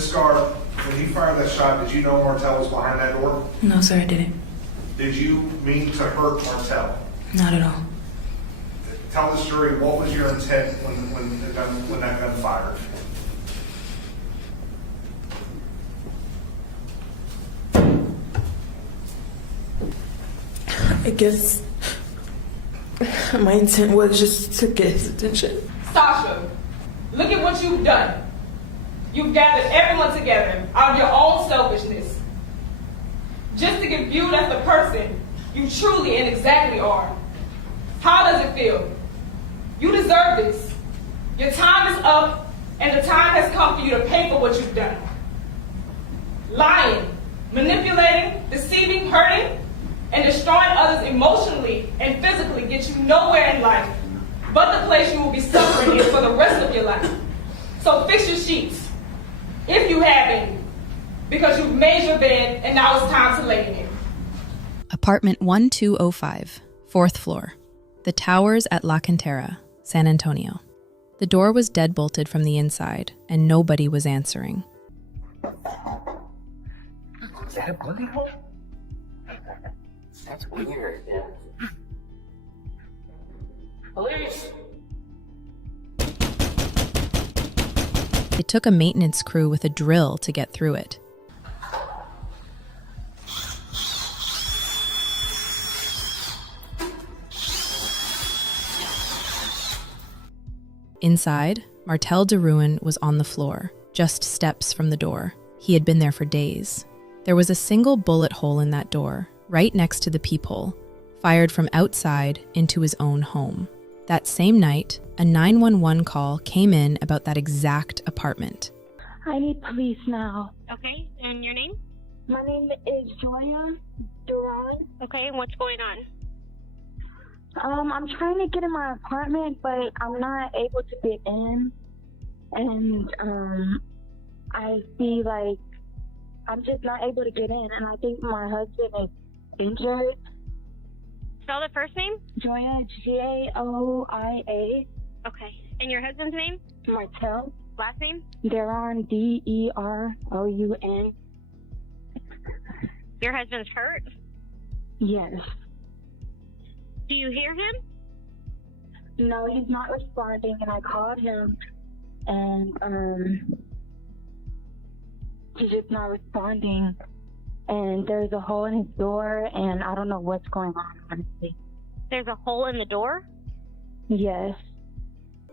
Ms. Skare, when you fired that shot, did you know Martell was behind that door? No, sir, I didn't. Did you mean to hurt Martell? Not at all. Tell this jury, what was your intent when that gun fired? I guess my intent was just to get his attention. Sasha, look at what you've done. You've gathered everyone together out of your own selfishness, just to get viewed as the person you truly and exactly are. How does it feel? You deserve this. Your time is up, and the time has come for you to pay for what you've done. Lying, manipulating, deceiving, hurting, and destroying others emotionally and physically get you nowhere in life, but the place you will be suffering in for the rest of your life. So fix your sheets, if you have any, because you've made your bed and now it's time to lay in it. Apartment 1205, 4th floor. The Towers at La Cantera, San Antonio. The door was deadbolted from the inside, and nobody was answering. Is that a bully hole? That's weird. Police! It took a maintenance crew with a drill to get through it. Inside, Martell DeRouen was on the floor, just steps from the door. He had been there for days. There was a single bullet hole in that door, right next to the peephole, fired from outside into his own home. That same night, a 911 call came in about that exact apartment. I need police now. Okay, and your name? My name is Joya DeRouen. Okay, and what's going on? I'm trying to get in my apartment, but I'm not able to get in. And I feel like I'm just not able to get in, and I think my husband is injured. Spell the first name? Joya, Joia. Okay, and your husband's name? Martell Last name? DeRouen, DeRoun. Your husband's hurt? Yes. Do you hear him? No, he's not responding, and I called him, and he's just not responding. And there's a hole in his door, and I don't know what's going on, honestly. There's a hole in the door? Yes.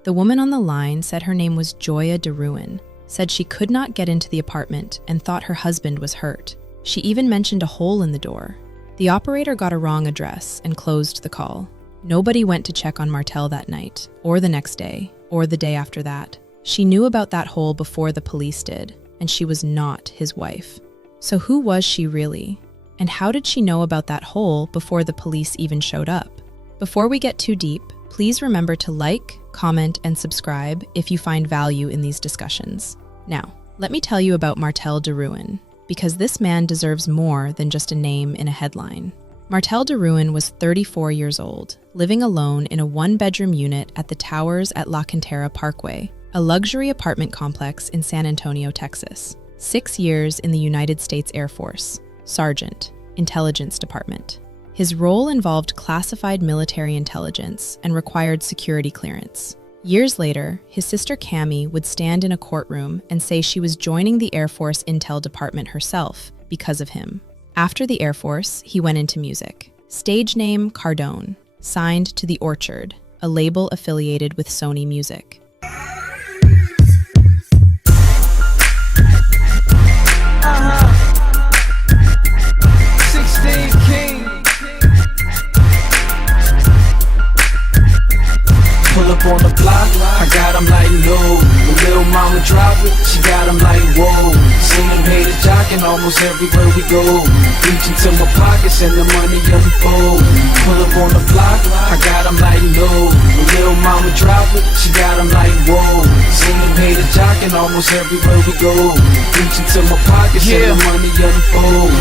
The woman on the line said her name was Joya DeRouen, said she could not get into the apartment and thought her husband was hurt. She even mentioned a hole in the door. The operator got a wrong address and closed the call. Nobody went to check on Martell that night, or the next day, or the day after that. She knew about that hole before the police did, and she was not his wife. So who was she really? And how did she know about that hole before the police even showed up? Before we get too deep, please remember to like, comment, and subscribe if you find value in these discussions. Now, let me tell you about Martell DeRouen, because this man deserves more than just a name in a headline. Martell DeRouen was 34 years old, living alone in a one-bedroom unit at the Towers at La Cantera Parkway, a luxury apartment complex in San Antonio, Texas. 6 years in the United States Air Force, Sergeant, Intelligence Department. His role involved classified military intelligence and required security clearance. Years later, his sister Cammie would stand in a courtroom and say she was joining the Air Force Intel Department herself because of him. After the Air Force, he went into music. Stage name Cardone, signed to The Orchard, a label affiliated with Sony Music. Pull up on the block, I got 'em like no. The little mama drop it, she got 'em like whoa. See them haters jocking almost everywhere we go. Reaching to my pockets and the money unfold. Pull up on the block, I got 'em like no. The little mama drop it, she got 'em like whoa. See them haters jocking almost everywhere we go. Reaching to my pockets and the money unfold.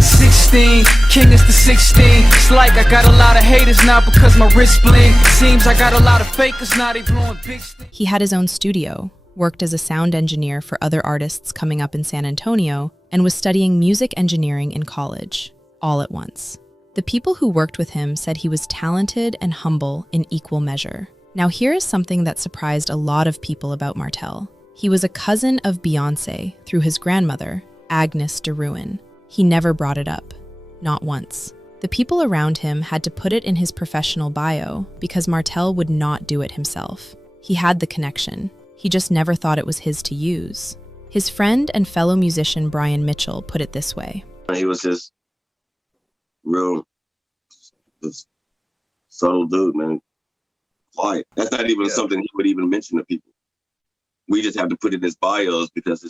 16, king is the 16. It's like I got a lot of haters now because my wrist bling. Seems I got a lot of fakers now, they blowing big sticks. He had his own studio, worked as a sound engineer for other artists coming up in San Antonio, and was studying music engineering in college, all at once. The people who worked with him said he was talented and humble in equal measure. Now here is something that surprised a lot of people about Martell. He was a cousin of Beyoncé through his grandmother, Agnes DeRouen. He never brought it up, not once. The people around him had to put it in his professional bio because Martell would not do it himself. He had the connection. He just never thought it was his to use. His friend and fellow musician Brian Mitchell put it this way. He was just real just subtle dude, man. Quiet. That's not even something he would even mention to people. We just have to put it in his bios because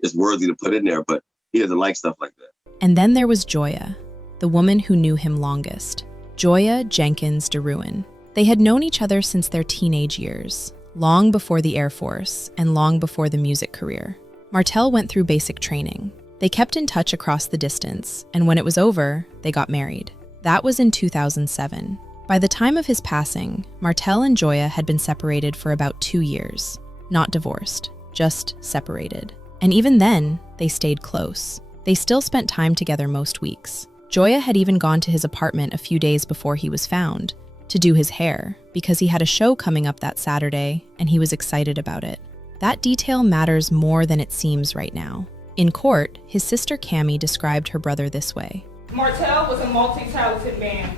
it's worthy to put in there, but he doesn't like stuff like that. And then there was Joya, the woman who knew him longest, Joya Jenkins DeRouen. They had known each other since their teenage years, long before the Air Force and long before the music career. Martell went through basic training. They kept in touch across the distance, and when it was over, they got married. That was in 2007. By the time of his passing, Martell and Joya had been separated for about 2 years. Not divorced, just separated. And even then, they stayed close. They still spent time together most weeks. Joya had even gone to his apartment a few days before he was found to do his hair because he had a show coming up that Saturday and he was excited about it. That detail matters more than it seems right now. In court, his sister Cammie described her brother this way. Martell was a multi-talented man.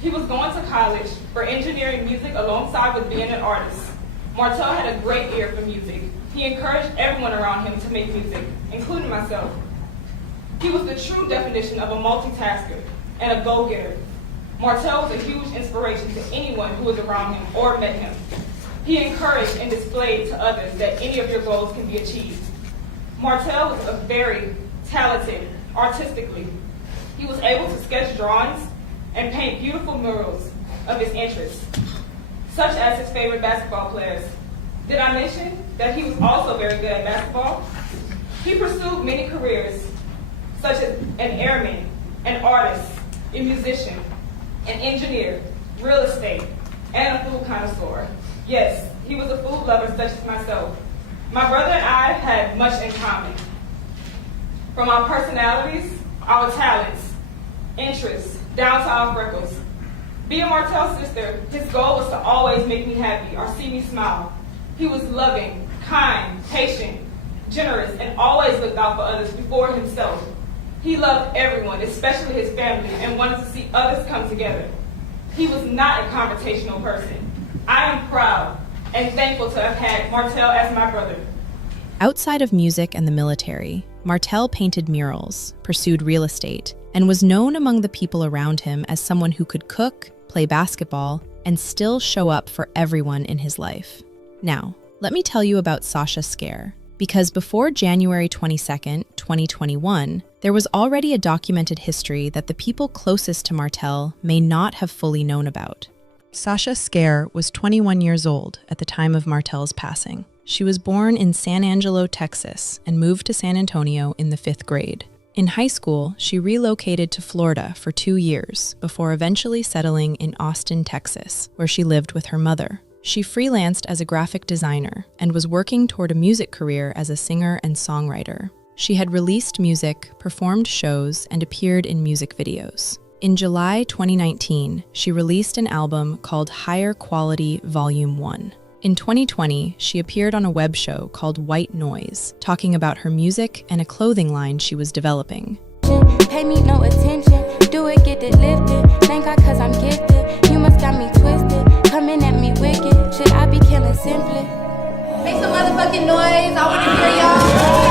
He was going to college for engineering music alongside with being an artist. Martell had a great ear for music. He encouraged everyone around him to make music, including myself. He was the true definition of a multitasker and a go-getter. Martell was a huge inspiration to anyone who was around him or met him. He encouraged and displayed to others that any of your goals can be achieved. Martell was a very talented artistically. He was able to sketch drawings and paint beautiful murals of his interests, such as his favorite basketball players. Did I mention that he was also very good at basketball? He pursued many careers, such as an airman, an artist, a musician, an engineer, real estate, and a food connoisseur. Yes, he was a food lover such as myself. My brother and I had much in common. From our personalities, our talents, interests, down to our freckles. Being Martell's sister, his goal was to always make me happy or see me smile. He was loving, kind, patient, generous, and always looked out for others before himself. He loved everyone, especially his family, and wanted to see others come together. He was not a confrontational person. I am proud and thankful to have had Martell as my brother. Outside of music and the military, Martell painted murals, pursued real estate, and was known among the people around him as someone who could cook, play basketball, and still show up for everyone in his life. Now, let me tell you about Sasha Skare, because before January 22nd, 2021, there was already a documented history that the people closest to Martell may not have fully known about. Sasha Skare was 21 years old at the time of Martell's passing. She was born in San Angelo, Texas, and moved to San Antonio in the 5th grade. In high school, she relocated to Florida for 2 years before eventually settling in Austin, Texas, where she lived with her mother. She freelanced as a graphic designer and was working toward a music career as a singer and songwriter. She had released music, performed shows, and appeared in music videos. In July 2019, she released an album called Higher Quality Volume 1. In 2020, she appeared on a web show called White Noise, talking about her music and a clothing line she was developing. Pay me no attention, do it, get it lifted. Thank God 'cause I'm gifted, you must got me twisted. Coming at me wicked, should I be killing simply? Make some motherfucking noise, I wanna hear y'all.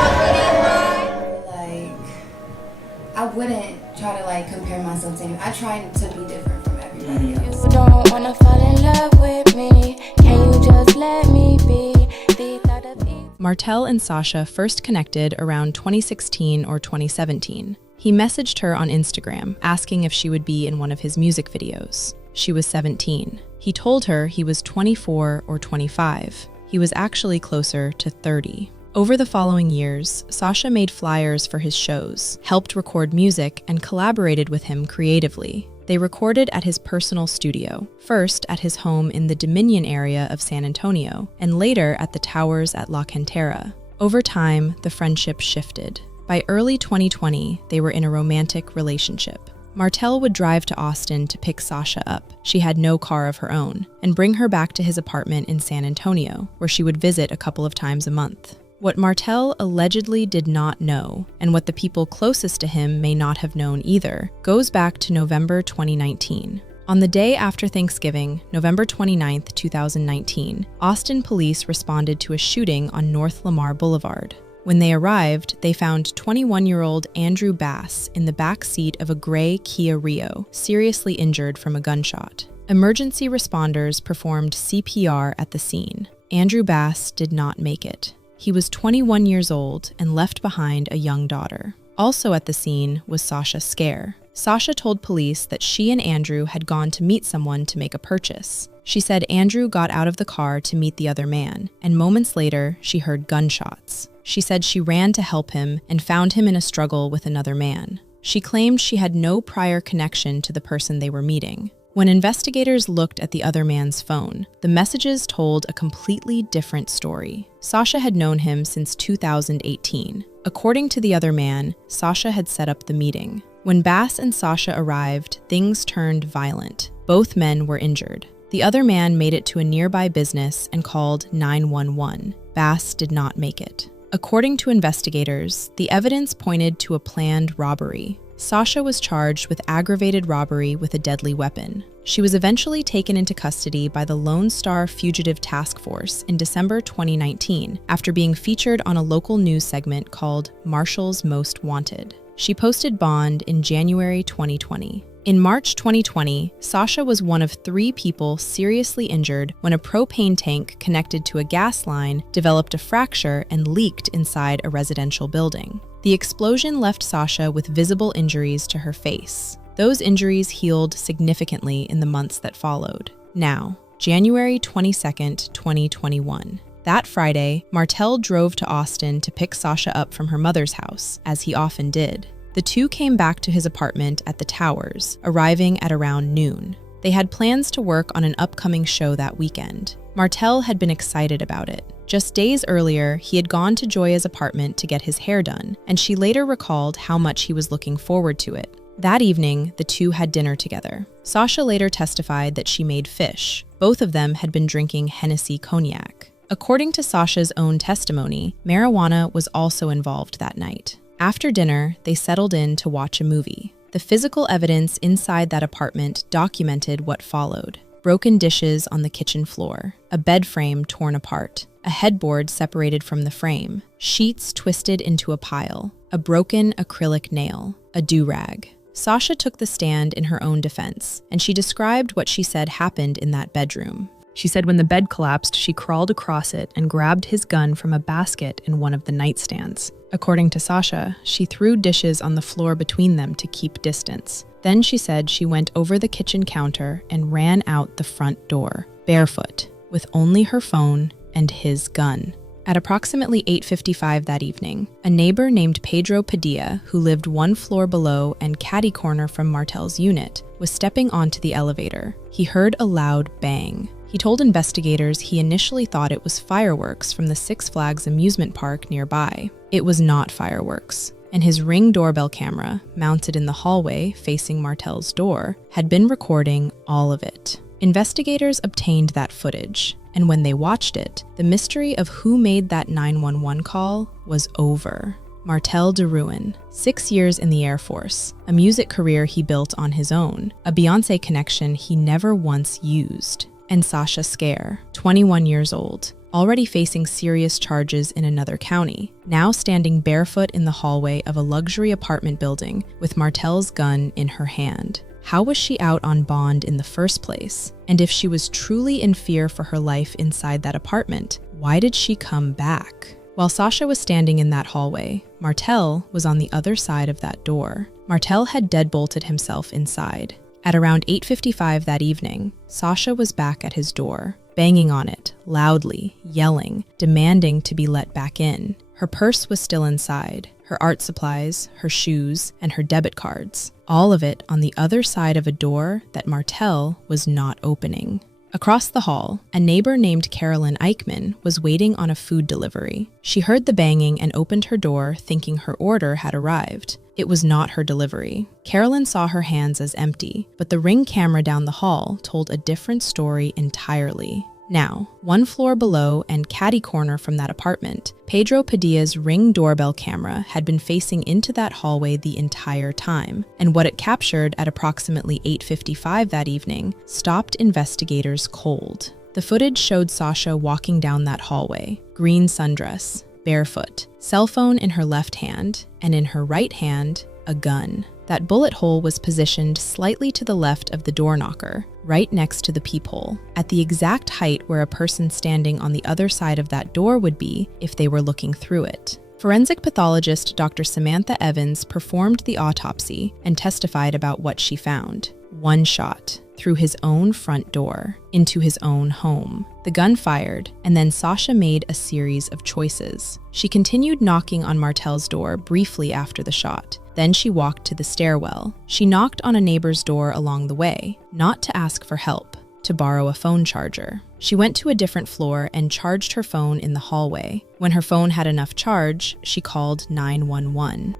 I wouldn't try to compare myself to anyone. I try to be different from everybody else. You don't wanna fall in love with me, can you just let me be? The thought of it. Martell and Sasha first connected around 2016 or 2017. He messaged her on Instagram, asking if she would be in one of his music videos. She was 17. He told her he was 24 or 25. He was actually closer to 30. Over the following years, Sasha made flyers for his shows, helped record music, and collaborated with him creatively. They recorded at his personal studio, first at his home in the Dominion area of San Antonio, and later at the towers at La Cantera. Over time, the friendship shifted. By early 2020, they were in a romantic relationship. Martell would drive to Austin to pick Sasha up, she had no car of her own, and bring her back to his apartment in San Antonio, where she would visit a couple of times a month. What Martell allegedly did not know, and what the people closest to him may not have known either, goes back to November 2019. On the day after Thanksgiving, November 29, 2019, Austin police responded to a shooting on North Lamar Boulevard. When they arrived, they found 21-year-old Andrew Bass in the back seat of a gray Kia Rio, seriously injured from a gunshot. Emergency responders performed CPR at the scene. Andrew Bass did not make it. He was 21 years old and left behind a young daughter. Also at the scene was Sasha Skare. Sasha told police that she and Andrew had gone to meet someone to make a purchase. She said Andrew got out of the car to meet the other man, and moments later, she heard gunshots. She said she ran to help him and found him in a struggle with another man. She claimed she had no prior connection to the person they were meeting. When investigators looked at the other man's phone, the messages told a completely different story. Sasha had known him since 2018. According to the other man, Sasha had set up the meeting. When Bass and Sasha arrived, things turned violent. Both men were injured. The other man made it to a nearby business and called 911. Bass did not make it. According to investigators, the evidence pointed to a planned robbery. Sasha was charged with aggravated robbery with a deadly weapon. She was eventually taken into custody by the Lone Star Fugitive Task Force in December 2019 after being featured on a local news segment called Marshall's Most Wanted. She posted bond in January 2020. In March 2020, Sasha was one of 3 people seriously injured when a propane tank connected to a gas line developed a fracture and leaked inside a residential building. The explosion left Sasha with visible injuries to her face. Those injuries healed significantly in the months that followed. Now, January 22nd, 2021. That Friday, Martell drove to Austin to pick Sasha up from her mother's house, as he often did. The two came back to his apartment at the Towers, arriving at around noon. They had plans to work on an upcoming show that weekend. Martell had been excited about it. Just days earlier, he had gone to Joya's apartment to get his hair done, and she later recalled how much he was looking forward to it. That evening, the two had dinner together. Sasha later testified that she made fish. Both of them had been drinking Hennessy cognac. According to Sasha's own testimony, marijuana was also involved that night. After dinner, they settled in to watch a movie. The physical evidence inside that apartment documented what followed. Broken dishes on the kitchen floor, a bed frame torn apart, a headboard separated from the frame, sheets twisted into a pile, a broken acrylic nail, a do-rag. Sasha took the stand in her own defense, and she described what she said happened in that bedroom. She said when the bed collapsed, she crawled across it and grabbed his gun from a basket in one of the nightstands. According to Sasha, she threw dishes on the floor between them to keep distance. Then she said she went over the kitchen counter and ran out the front door, barefoot, with only her phone and his gun. At approximately 8:55 that evening, a neighbor named Pedro Padilla, who lived one floor below and catty corner from Martell's unit, was stepping onto the elevator. He heard a loud bang. He told investigators he initially thought it was fireworks from the Six Flags amusement park nearby. It was not fireworks, and his Ring doorbell camera, mounted in the hallway facing Martell's door, had been recording all of it. Investigators obtained that footage, and when they watched it, the mystery of who made that 911 call was over. Martell DeRouen, 6 years in the Air Force, a music career he built on his own, a Beyoncé connection he never once used. And Sasha Skare, 21 years old, already facing serious charges in another county, now standing barefoot in the hallway of a luxury apartment building with Martell's gun in her hand. How was she out on bond in the first place? And if she was truly in fear for her life inside that apartment, why did she come back? While Sasha was standing in that hallway, Martell was on the other side of that door. Martell had deadbolted himself inside. At around 8:55 that evening, Sasha was back at his door, banging on it, loudly, yelling, demanding to be let back in. Her purse was still inside. her art supplies, her shoes, and her debit cards. All of it on the other side of a door that Martell was not opening. Across the hall, a neighbor named Carolyn Eichmann was waiting on a food delivery. She heard the banging and opened her door thinking her order had arrived. It was not her delivery. Carolyn saw her hands as empty, but the Ring camera down the hall told a different story entirely. Now, one floor below and catty corner from that apartment, Pedro Padilla's Ring doorbell camera had been facing into that hallway the entire time, and what it captured at approximately 8:55 that evening stopped investigators cold. The footage showed Sasha walking down that hallway, green sundress, barefoot, cell phone in her left hand, and in her right hand, a gun. That bullet hole was positioned slightly to the left of the door knocker, right next to the peephole, at the exact height where a person standing on the other side of that door would be if they were looking through it. Forensic pathologist Dr. Samantha Evans performed the autopsy and testified about what she found. One shot, through his own front door, into his own home. The gun fired, and then Sasha made a series of choices. She continued knocking on Martell's door briefly after the shot. Then she walked to the stairwell. She knocked on a neighbor's door along the way, not to ask for help, to borrow a phone charger. She went to a different floor and charged her phone in the hallway. When her phone had enough charge, she called 911.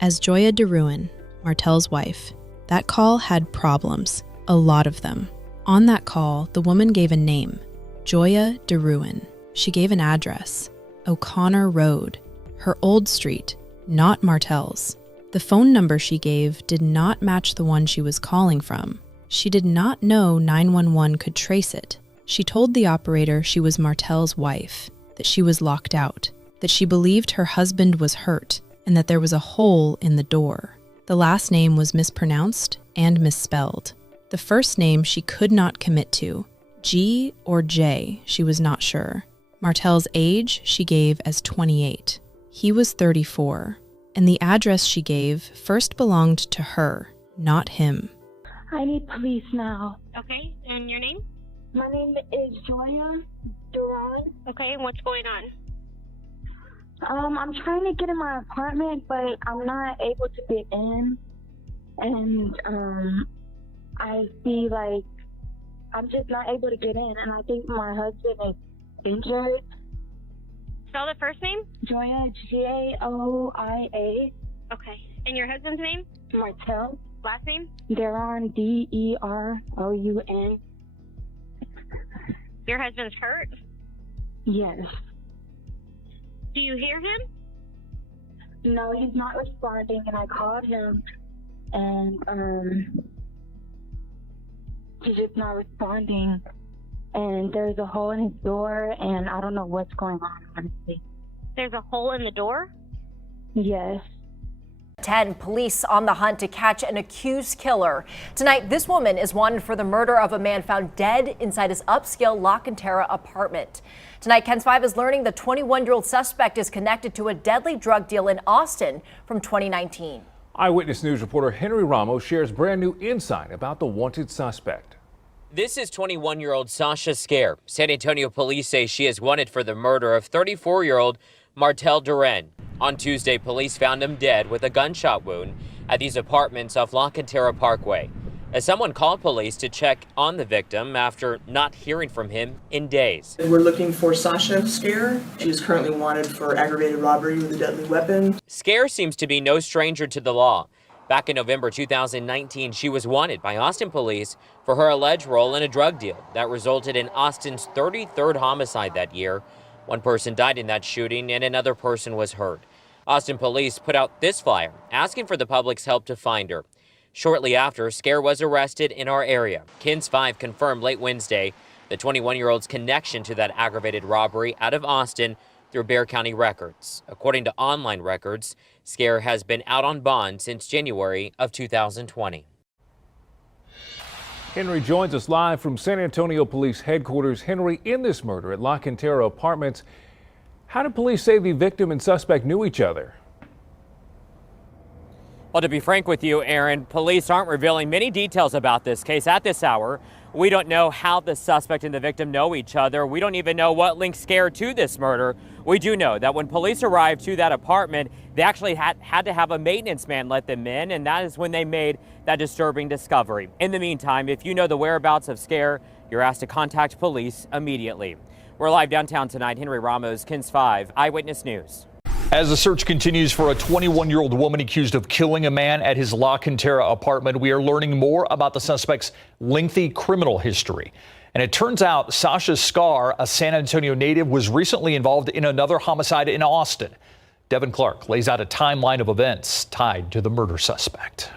As Joya DeRouen, Martell's wife, that call had problems, a lot of them. On that call, the woman gave a name, Joya DeRouen. She gave an address, O'Connor Road, her old street, not Martell's. The phone number she gave did not match the one she was calling from. She did not know 911 could trace it. She told the operator she was Martell's wife, that she was locked out, that she believed her husband was hurt, and that there was a hole in the door. The last name was mispronounced and misspelled. The first name she could not commit to. G or J, she was not sure. Martell's age she gave as 28. He was 34. And the address she gave first belonged to her, not him. I need police now. Okay, and your name? My name is Joya DeRouen. Okay, and what's going on? I'm trying to get in my apartment, but I'm not able to get in. And I feel like I'm just not able to get in. And I think my husband is injured. Spell the first name? Joya, Joia. Okay, and your husband's name? Martell Last name? DeRouen, DeRoun. Your husband's hurt? Yes. Do you hear him? No, he's not responding, and I called him, and he's just not responding. And there's a hole in his door, and I don't know what's going on, honestly. There's a hole in the door? Yes. 10 police on the hunt to catch an accused killer. Tonight, this woman is wanted for the murder of a man found dead inside his upscale La Cantera apartment. Tonight, KENS 5 is learning the 21-year-old suspect is connected to a deadly drug deal in Austin from 2019. Eyewitness News reporter Henry Ramos shares brand new insight about the wanted suspect. This is 21-year-old Sasha Skare. San Antonio police say she is wanted for the murder of 34-year-old Martell DeRouen. On Tuesday, police found him dead with a gunshot wound at these apartments off La Cantera Parkway. As someone called police to check on the victim after not hearing from him in days. We're looking for Sasha Skare. She is currently wanted for aggravated robbery with a deadly weapon. Skare seems to be no stranger to the law. Back in November 2019, she was wanted by Austin police for her alleged role in a drug deal that resulted in Austin's 33rd homicide that year. One person died in that shooting and another person was hurt. Austin police put out this flyer asking for the public's help to find her. Shortly after, Skare was arrested in our area. KENS 5 confirmed late Wednesday the 21-year-old's connection to that aggravated robbery out of Austin through Bexar County records. According to online records, Skare has been out on bond since January of 2020. Henry joins us live from San Antonio Police Headquarters. Henry, in this murder at La Cantera Apartments, how did police say the victim and suspect knew each other? Well, to be frank with you, Aaron, police aren't revealing many details about this case at this hour. We don't know how the suspect and the victim know each other. We don't even know what links Skare to this murder. We do know that when police arrived to that apartment, they actually had to have a maintenance man let them in, and that is when they made that disturbing discovery. In the meantime, if you know the whereabouts of Skare, you're asked to contact police immediately. We're live downtown tonight. Henry Ramos, KENS 5 Eyewitness News. As the search continues for a 21-year-old woman accused of killing a man at his La Cantera apartment, we are learning more about the suspect's lengthy criminal history. And it turns out Sasha Skare, a San Antonio native, was recently involved in another homicide in Austin. Devin Clark lays out a timeline of events tied to the murder suspect.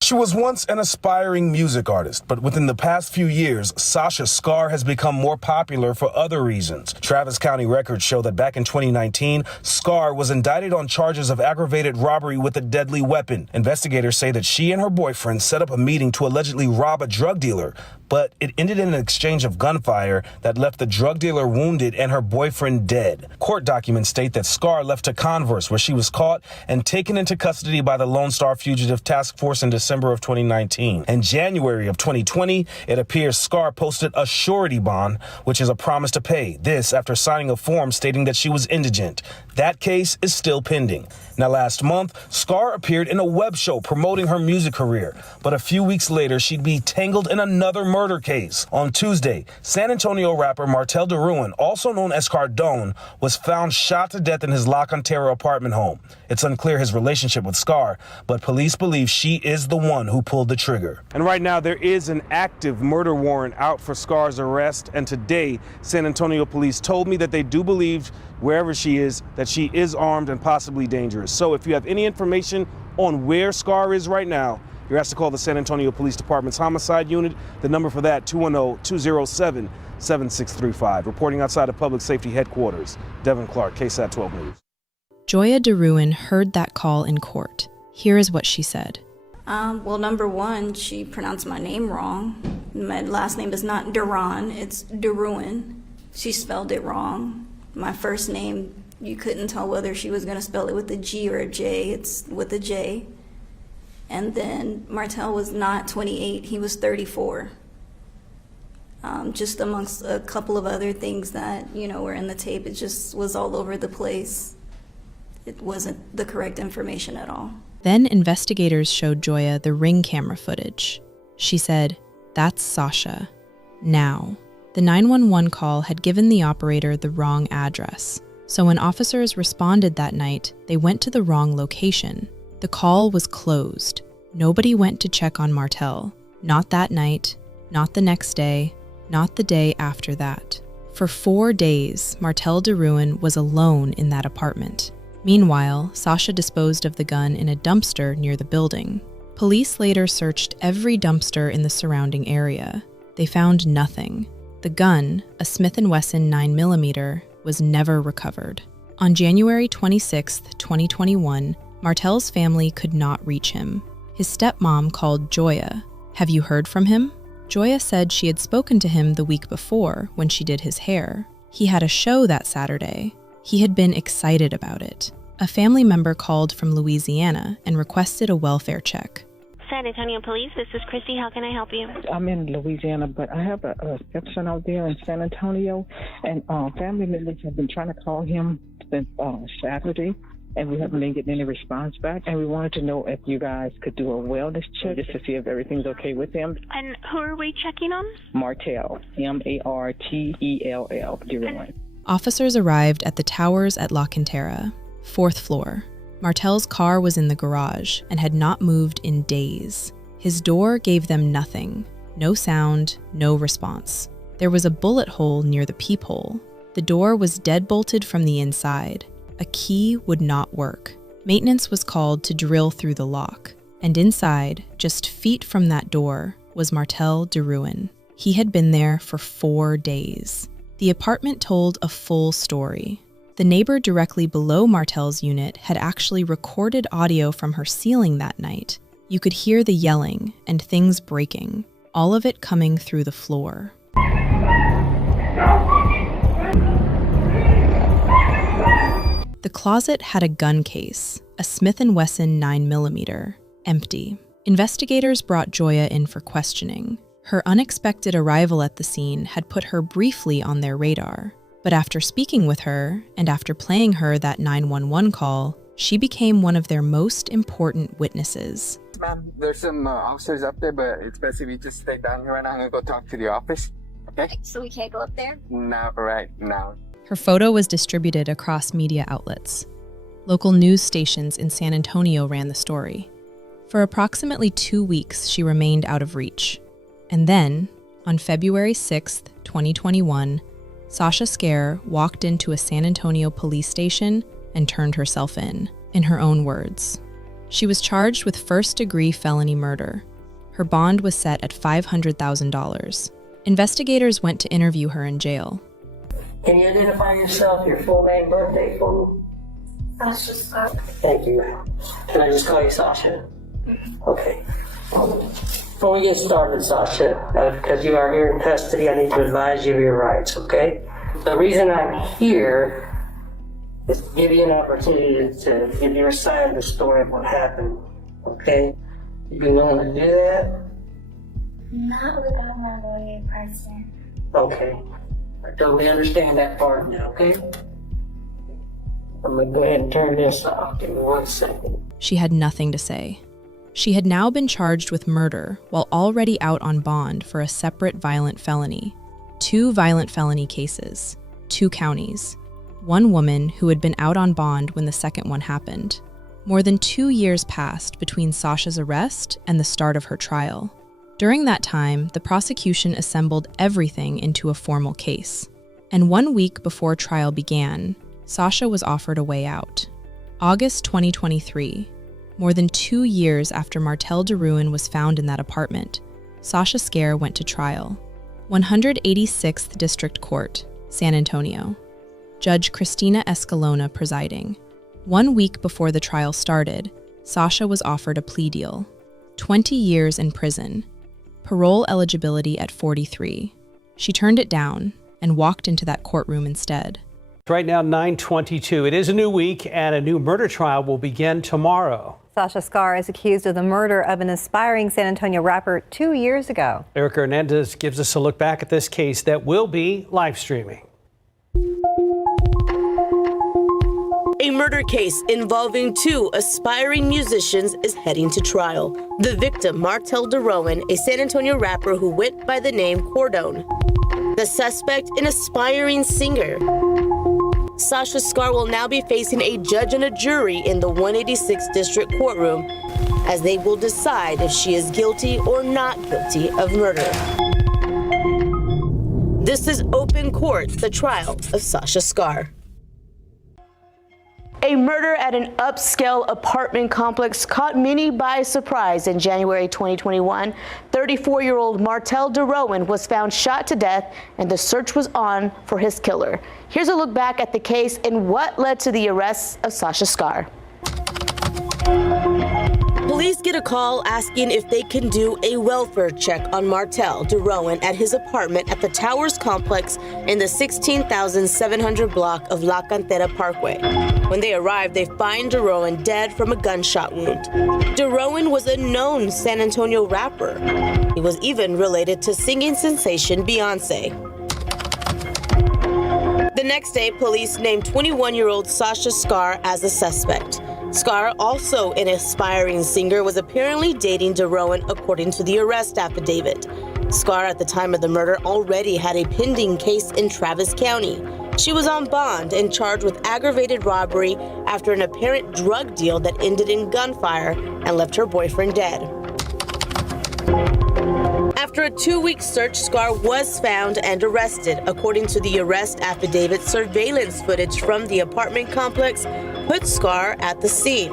She was once an aspiring music artist, but within the past few years, Sasha Skare has become more popular for other reasons. Travis County records show that back in 2019, Skare was indicted on charges of aggravated robbery with a deadly weapon. Investigators say that she and her boyfriend set up a meeting to allegedly rob a drug dealer, but it ended in an exchange of gunfire that left the drug dealer wounded and her boyfriend dead. Court documents state that Skare left to Converse, where she was caught and taken into custody by the Lone Star Fugitive Task Force in December of 2019. In January of 2020, it appears Skare posted a surety bond, which is a promise to pay. This after signing a form stating that she was indigent. That case is still pending. Now, last month, Skare appeared in a web show promoting her music career, but a few weeks later, she'd be tangled in another murder case. On Tuesday, San Antonio rapper Martell DeRouen, also known as Cardone, was found shot to death in his La Cantera apartment home. It's unclear his relationship with Skare, but police believe she is the one who pulled the trigger. And right now, there is an active murder warrant out for Skare's arrest, and today, San Antonio police told me that they do believe, wherever she is, that she is armed and possibly dangerous. So if you have any information on where Skare is right now, you're asked to call the San Antonio Police Department's homicide unit. The number for that, 210-207-7635. Reporting outside of Public Safety Headquarters, Devin Clark, KSAT 12 News. Joya DeRouen heard that call in court. Here is what she said. Well, number one, she pronounced my name wrong. My last name is not DeRouen, it's DeRouen. She spelled it wrong. My first name, you couldn't tell whether she was going to spell it with a G or a J. It's with a J. And then Martell was not 28, he was 34. Just amongst a couple of other things that, were in the tape, it just was all over the place. It wasn't the correct information at all. Then investigators showed Joya the Ring camera footage. She said, "That's Sasha." Now, the 911 call had given the operator the wrong address. So when officers responded that night, they went to the wrong location. The call was closed. Nobody went to check on Martell. Not that night, not the next day, not the day after that. For 4 days, Martell DeRouen was alone in that apartment. Meanwhile, Sasha disposed of the gun in a dumpster near the building. Police later searched every dumpster in the surrounding area. They found nothing. The gun, a Smith & Wesson 9mm, was never recovered. On January 26, 2021, Martell's family could not reach him. His stepmom called Joya. "Have you heard from him?" Joya said she had spoken to him the week before when she did his hair. He had a show that Saturday. He had been excited about it. A family member called from Louisiana and requested a welfare check. San Antonio Police, this is Christy. How can I help you? I'm in Louisiana, but I have a stepson out there in San Antonio, and family members have been trying to call him since Saturday, and we haven't been getting any response back. And we wanted to know if you guys could do a wellness check just to see if everything's okay with him. And who are we checking on? Martell, Martell, DeRouen. Officers arrived at the towers at La Cantera, 4th floor. Martell's car was in the garage and had not moved in days. His door gave them nothing. No sound, no response. There was a bullet hole near the peephole. The door was deadbolted from the inside. A key would not work. Maintenance was called to drill through the lock. And inside, just feet from that door, was Martell DeRouen. He had been there for 4 days. The apartment told a full story. The neighbor directly below Martell's unit had actually recorded audio from her ceiling that night. You could hear the yelling and things breaking, all of it coming through the floor. The closet had a gun case, a Smith & Wesson 9mm, empty. Investigators brought Joya in for questioning. Her unexpected arrival at the scene had put her briefly on their radar. But after speaking with her, and after playing her that 911 call, she became one of their most important witnesses. Ma'am, there's some officers up there, but it's best if you just stay down here right now. I'm gonna go talk to the office. Okay? So we can't go up there? Not right now. Her photo was distributed across media outlets. Local news stations in San Antonio ran the story. For approximately 2 weeks, she remained out of reach. And then, on February 6th, 2021, Sasha Skare walked into a San Antonio police station and turned herself in her own words. She was charged with first-degree felony murder. Her bond was set at $500,000. Investigators went to interview her in jail. Can you identify yourself, your full name, birthday for me? Sasha Skare. Thank you, ma'am. Can I just call you Sasha? Okay. Before we get started, Sasha, because you are here in custody, I need to advise you of your rights, okay? The reason I'm here is to give you an opportunity to give your side of the story of what happened, okay? You been willing to do that? Not without my lawyer present. Okay. I totally understand that part now, okay? I'm gonna go ahead and turn this off. Give me 1 second. She had nothing to say. She had now been charged with murder while already out on bond for a separate violent felony. 2 violent felony cases, 2 counties. 1 woman who had been out on bond when the second one happened. More than 2 years passed between Sasha's arrest and the start of her trial. During that time, the prosecution assembled everything into a formal case. And 1 week before trial began, Sasha was offered a way out. August 2023, more than 2 years after Martell DeRouen was found in that apartment, Sasha Skare went to trial. 186th District Court, San Antonio. Judge Cristina Escalona presiding. 1 week before the trial started, Sasha was offered a plea deal. 20 years in prison. Parole eligibility at 43. She turned it down and walked into that courtroom instead. Right now, 9:22. It is a new week, and a new murder trial will begin tomorrow. Sasha Skare is accused of the murder of an aspiring San Antonio rapper 2 years ago. Erica Hernandez gives us a look back at this case that will be live streaming. A murder case involving 2 aspiring musicians is heading to trial. The victim, Martell DeRouen, a San Antonio rapper who went by the name Cordone. The suspect, an aspiring singer. Sasha Skare will now be facing a judge and a jury in the 186th District Courtroom as they will decide if she is guilty or not guilty of murder. This is Open Court, the trial of Sasha Skare. A murder at an upscale apartment complex caught many by surprise in January 2021. 34-year-old Martell DeRouen was found shot to death, and the search was on for his killer. Here's a look back at the case and what led to the arrest of Sasha Skare. Police get a call asking if they can do a welfare check on Martell DeRouen at his apartment at the Towers complex in the 16,700 block of La Cantera Parkway. When they arrive, they find DeRouen dead from a gunshot wound. DeRouen was a known San Antonio rapper. He was even related to singing sensation Beyonce. The next day, police named 21-year-old Sasha Skare as a suspect. Skare, also an aspiring singer, was apparently dating DeRouen according to the arrest affidavit. Skare, at the time of the murder, already had a pending case in Travis County. She was on bond and charged with aggravated robbery after an apparent drug deal that ended in gunfire and left her boyfriend dead. After a 2-week search, Skare was found and arrested. According to the arrest affidavit, surveillance footage from the apartment complex put Skare at the scene.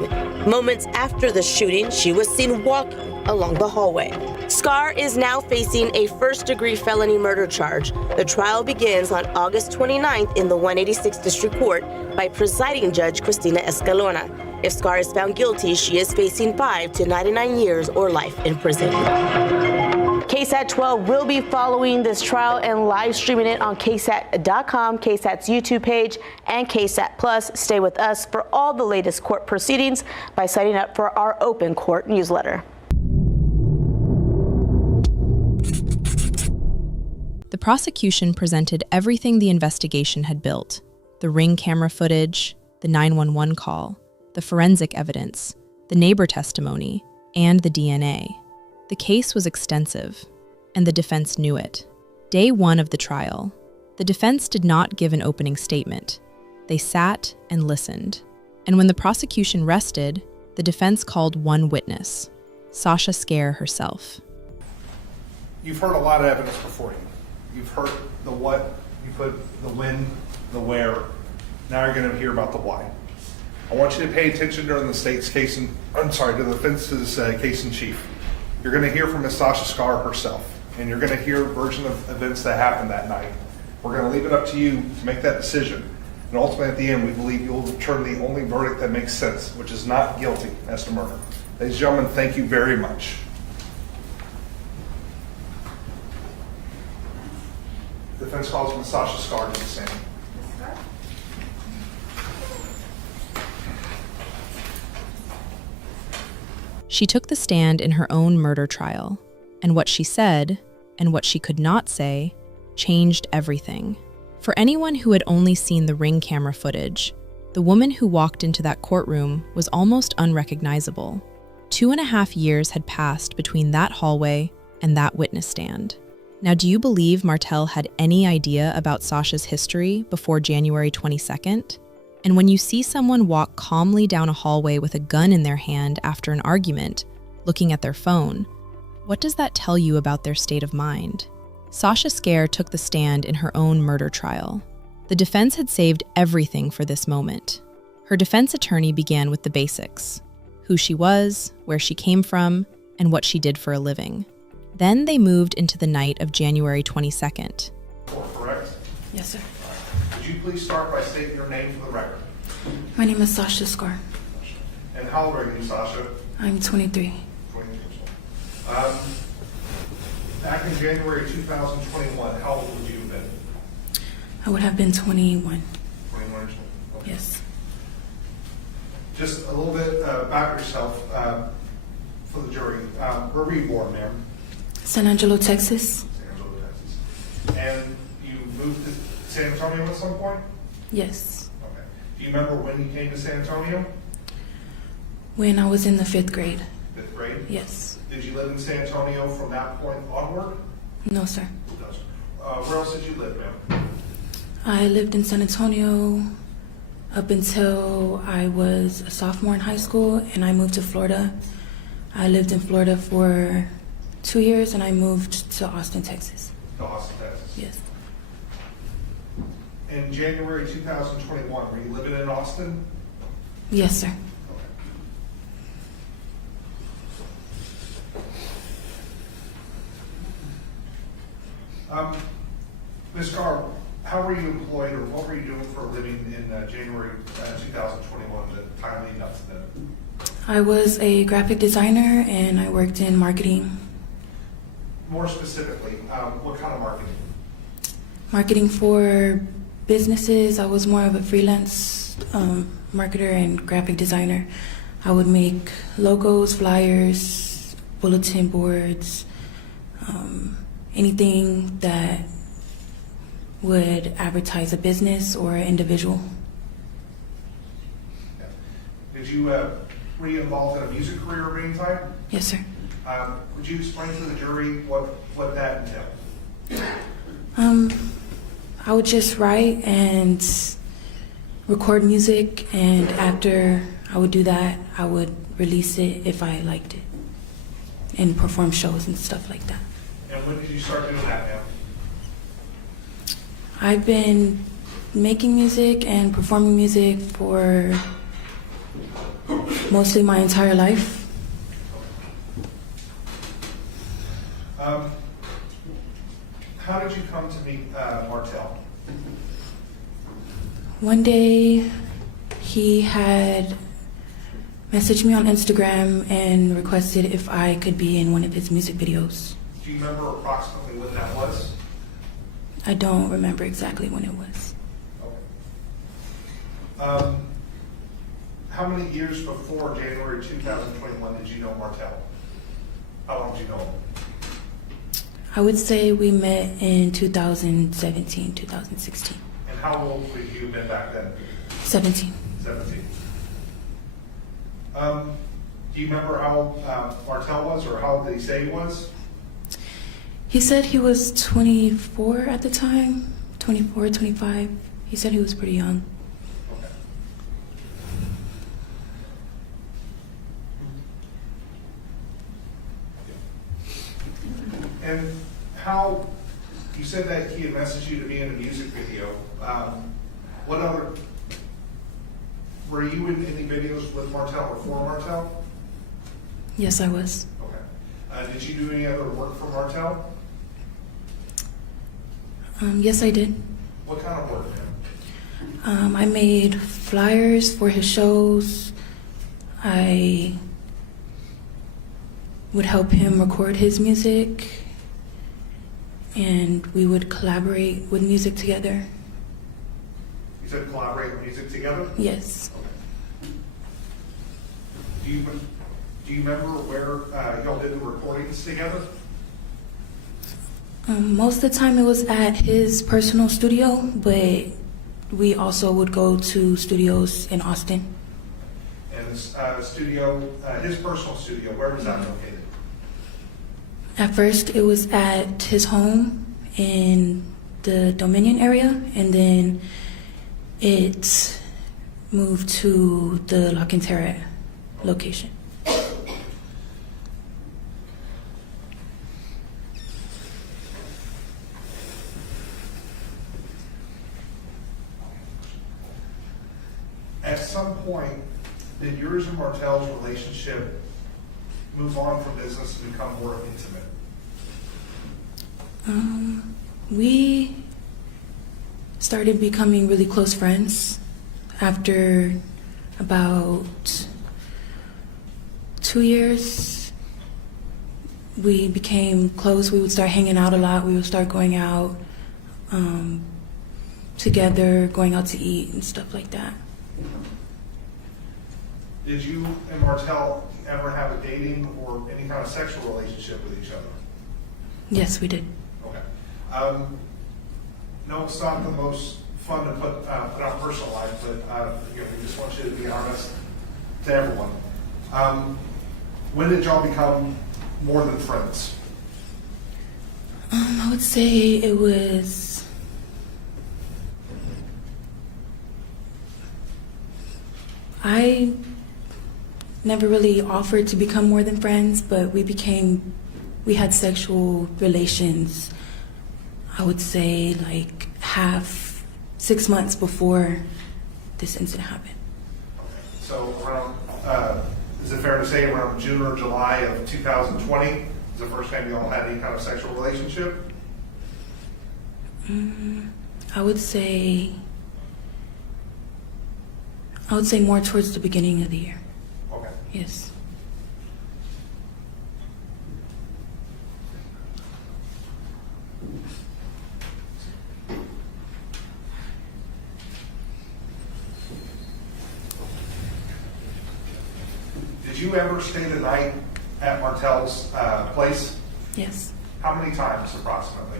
Moments after the shooting, she was seen walking along the hallway. Skare is now facing a first-degree felony murder charge. The trial begins on August 29th in the 186th District Court by presiding Judge Cristina Escalona. If Skare is found guilty, she is facing 5 to 99 years or life in prison. KSAT 12 will be following this trial and live streaming it on KSAT.com, KSAT's YouTube page, and KSAT Plus. Stay with us for all the latest court proceedings by signing up for our Open Court newsletter. The prosecution presented everything the investigation had built: the Ring camera footage, the 911 call, the forensic evidence, the neighbor testimony, and the DNA. The case was extensive, and the defense knew it. Day 1 of the trial, the defense did not give an opening statement. They sat and listened. And when the prosecution rested, the defense called one witness, Sasha Skare herself. You've heard a lot of evidence before you. You've heard the what, you put the when, the where. Now you're going to hear about the why. I want you to pay attention during the state's case, to the defense's case in chief. You're going to hear from Ms. Sasha Skare herself, and you're going to hear a version of events that happened that night. We're going to leave it up to you to make that decision. And ultimately, at the end, we believe you'll return the only verdict that makes sense, which is not guilty as to murder. Ladies and gentlemen, thank you very much. The defense calls Ms. Sasha Skare to the stand. She took the stand in her own murder trial, and what she said, and what she could not say, changed everything. For anyone who had only seen the Ring camera footage, the woman who walked into that courtroom was almost unrecognizable. 2.5 years had passed between that hallway and that witness stand. Now, do you believe Martell had any idea about Sasha's history before January 22nd? And when you see someone walk calmly down a hallway with a gun in their hand after an argument, looking at their phone, what does that tell you about their state of mind? Sasha Skare took the stand in her own murder trial. The defense had saved everything for this moment. Her defense attorney began with the basics: who she was, where she came from, and what she did for a living. Then they moved into the night of January 22nd. Correct? Yes, sir. Would you please start by stating your name for the record? My name is Sasha Skare. And how old are you, Sasha? I'm 23. 23 years old. Back in January 2021, how old would you have been? I would have been 21. 21 years old. Okay. Yes. Just a little bit about yourself for the jury. Where were you born, ma'am? San Angelo, Texas. San Angelo, Texas. And you moved to San Antonio at some point? Yes. Okay. Do you remember when you came to San Antonio? When I was in the 5th grade. 5th grade? Yes. Did you live in San Antonio from that point onward? No, sir. Where else did you live, ma'am? I lived in San Antonio up until I was a sophomore in high school, and I moved to Florida. I lived in Florida for 2 years, and I moved to Austin, Texas. To Austin, Texas? Yes. In January 2021, were you living in Austin? Yes, sir. Ms. Skare, how were you employed, or what were you doing for a living in January 2021, the time leading up to that? I was a graphic designer, and I worked in marketing. More specifically, what kind of marketing? Marketing for businesses. I was more of a freelance marketer and graphic designer. I would make logos, flyers, bulletin boards, anything that would advertise a business or an individual. Did you, were you involved in a music career of any type? Yes, sir. Would you explain to the jury what that entailed? I would just write and record music, and after I would do that, I would release it if I liked it, and perform shows and stuff like that. And when did you start doing that, ma'am? I've been making music and performing music for mostly my entire life. How did you come to meet Martell? One day, he had messaged me on Instagram and requested if I could be in one of his music videos. Do you remember approximately when that was? I don't remember exactly when it was. Okay. How many years before January 2021 did you know Martell? How long did you know him? I would say we met in 2017, 2016. And how old would you have been back then? 17. 17. Do you remember how old Martell was, or how old did he say he was? He said he was 24 at the time, 24, 25. He said he was pretty young. And how, you said that he had messaged you to be in a music video. What other, were you in any videos with Martell or for Martell? Yes, I was. Okay. Did you do any other work for Martell? Yes, I did. What kind of work? I made flyers for his shows. I would help him record his music, and we would collaborate with music together. You said collaborate with music together? Yes. Okay. Do you remember where y'all did the recordings together? Most of the time it was at his personal studio, but we also would go to studios in Austin. And the studio, his personal studio, where was that located? At first it was at his home in the Dominion area, and then it moved to the La Cantera location. At some point, did yours and Martell's relationship move on from business and become more intimate? We started becoming really close friends after about 2 years. We became close. We would start hanging out a lot. We would start going out together, going out to eat and stuff like that. Did you and Martell ever have a dating or any kind of sexual relationship with each other? Yes, we did. Okay. No, it's not the most fun to put out personal life, but again, we just want you to be honest to everyone. When did y'all become more than friends? I would say it was I never really offered to become more than friends, but we had sexual relations, I would say like 6 months before this incident happened. So around, is it fair to say around June or July of 2020 is the first time you all had any kind of sexual relationship? I would say more towards the beginning of the year. Okay. Yes. Did you ever stay the night at Martell's place? Yes. How many times approximately?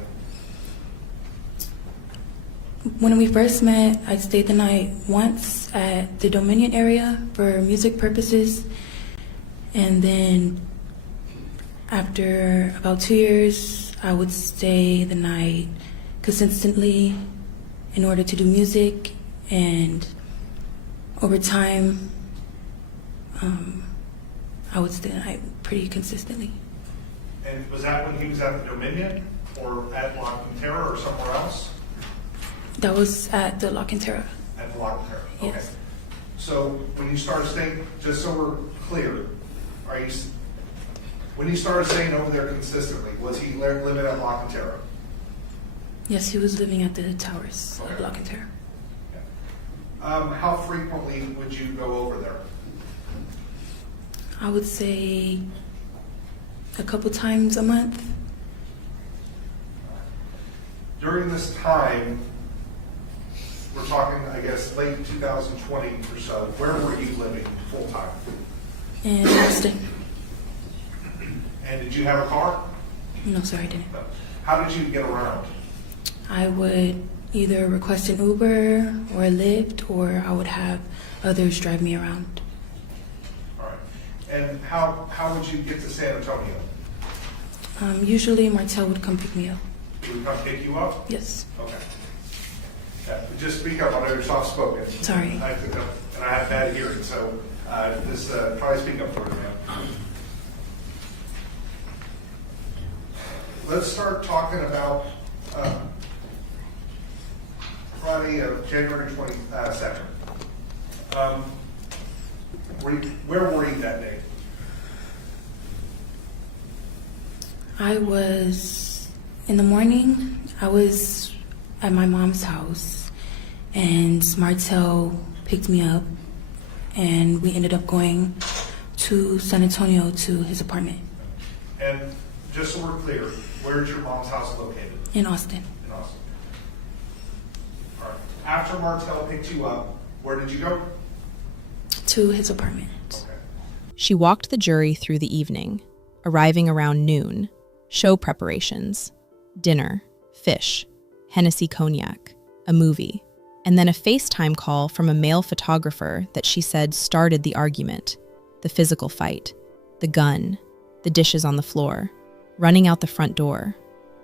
When we first met, I stayed the night once at the Dominion area for music purposes. And then after about 2 years, I would stay the night consistently in order to do music. And over time, I would stay the night pretty consistently. And was that when he was at the Dominion or at La Cantera or somewhere else? That was at the La Cantera. At the La Cantera, okay. Yes. So when you started staying, just so we're clear, when you started staying over there consistently, was he living at La Cantera? Yes, he was living at the towers of La Cantera. How frequently would you go over there? I would say a couple times a month. During this time, we're talking, I guess, late 2020 or so, where were you living full time? In Austin. And did you have a car? No, sir, I didn't. No. How did you get around? I would either request an Uber or a Lyft, or I would have others drive me around. All right. And how would you get to San Antonio? Usually Martell would come pick me up. He would come pick you up? Yes. Okay. Just speak up. I know you're soft spoken. Sorry. And I have bad hearing, so just try to speak up for me, ma'am. Let's start talking about Friday of January 22nd. Where were you that day? I was, in the morning, I was at my mom's house, and Martell picked me up, and we ended up going to San Antonio to his apartment. And just so we're clear, where's your mom's house located? In Austin. In Austin. All right. After Martell picked you up, where did you go? To his apartment. Okay. She walked the jury through the evening, arriving around noon. Show preparations, dinner, fish, Hennessy cognac, a movie, and then a FaceTime call from a male photographer that she said started the argument, the physical fight, the gun, the dishes on the floor, running out the front door,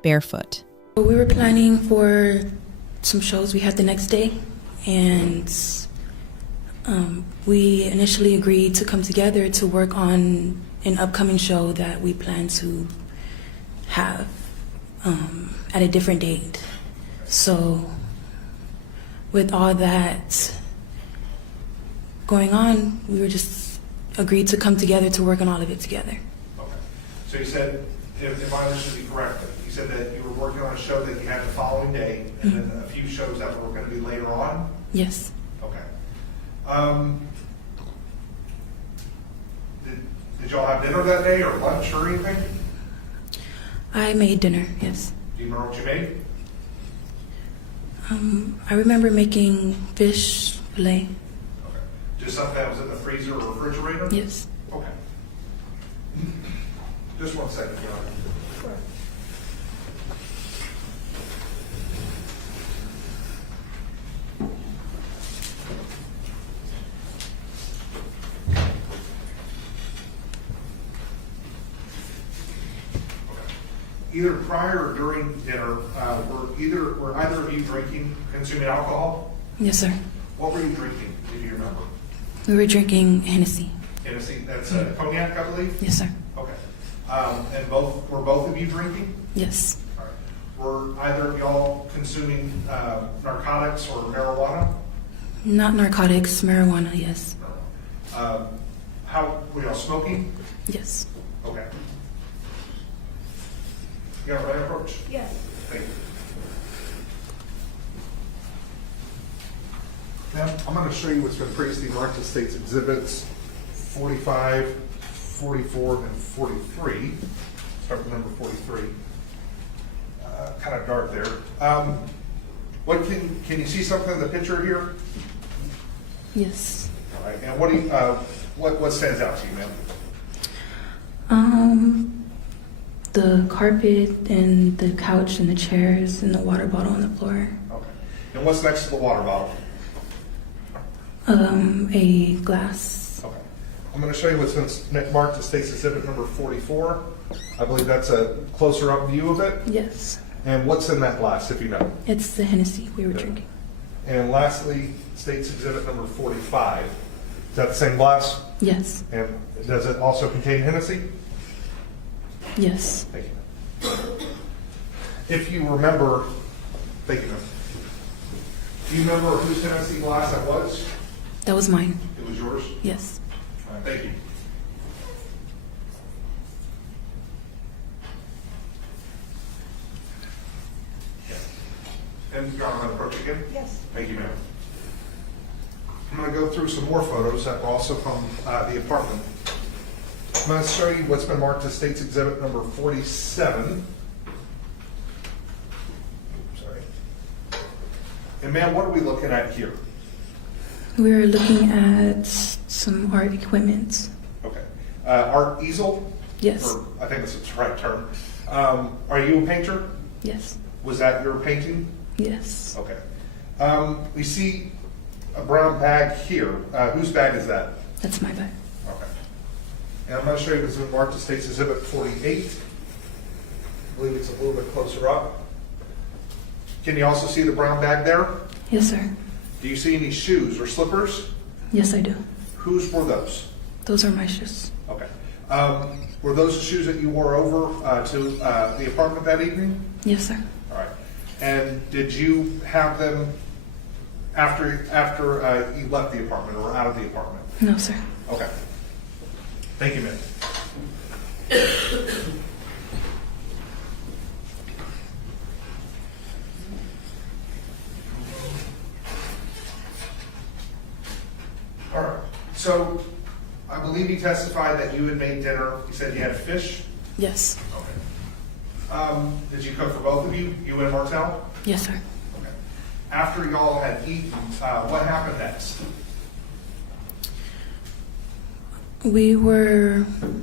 barefoot. We were planning for some shows we had the next day, and we initially agreed to come together to work on an upcoming show that we plan to have at a different date. So with all that going on, we were just agreed to come together to work on all of it together. Okay. So you said, if I understood you correctly, you said that you were working on a show that you had the following day, and then a few shows that were going to be later on? Yes. Okay. Did y'all have dinner that day, or lunch, or anything? I made dinner, yes. Do you remember what you made? I remember making fish fillet. Okay. Just something that was in the freezer or refrigerator? Yes. Okay. Just 1 second, John. Either prior or during dinner, were either of you consuming alcohol? Yes, sir. What were you drinking, if you remember? We were drinking Hennessy. Hennessy, that's cognac, I believe? Yes, sir. Okay. And were both of you drinking? Yes. All right. Were either of y'all consuming narcotics or marijuana? Not narcotics, marijuana, yes. How were y'all smoking? Yes. Okay. You got a right approach? Yes. Thank you. Now, I'm going to show you what's been previously marked as State's Exhibits 45, 44, and 43. Start with number 43. Kind of dark there. What can you see something in the picture here? Yes. All right. And what do you, what stands out to you, ma'am? The carpet and the couch and the chairs and the water bottle on the floor. Okay. And what's next to the water bottle? A glass. Okay. I'm going to show you what's been marked as State's Exhibit number 44. I believe that's a closer up view of it. Yes. And what's in that glass, if you know? It's the Hennessy we were drinking. And lastly, State's Exhibit number 45. Is that the same glass? Yes. And does it also contain Hennessy? Yes. Thank you. If you remember, thank you, ma'am. Do you remember whose Hennessy glass that was? That was mine. It was yours? Yes. All right, thank you. And you're on approach again? Yes. Thank you, ma'am. I'm going to go through some more photos that were also from the apartment. I'm going to show you what's been marked as State's Exhibit number 47. Sorry. And ma'am, what are we looking at here? We're looking at some art equipment. Okay. Art easel? Yes. Or, I think that's the right term. Are you a painter? Yes. Was that your painting? Yes. Okay. We see a brown bag here. Whose bag is that? That's my bag. Okay. And I'm going to show you this is marked as State's Exhibit 48. I believe it's a little bit closer up. Can you also see the brown bag there? Yes, sir. Do you see any shoes or slippers? Yes, I do. Whose were those? Those are my shoes. Okay. Were those the shoes that you wore over to the apartment that evening? Yes, sir. All right. And did you have them after you left the apartment or out of the apartment? No, sir. Okay. Thank you, ma'am. All right. So I believe you testified that you had made dinner. You said you had fish? Yes. Okay. Did you cook for both of you, you and Martell? Yes, sir. Okay. After y'all had eaten, what happened next? When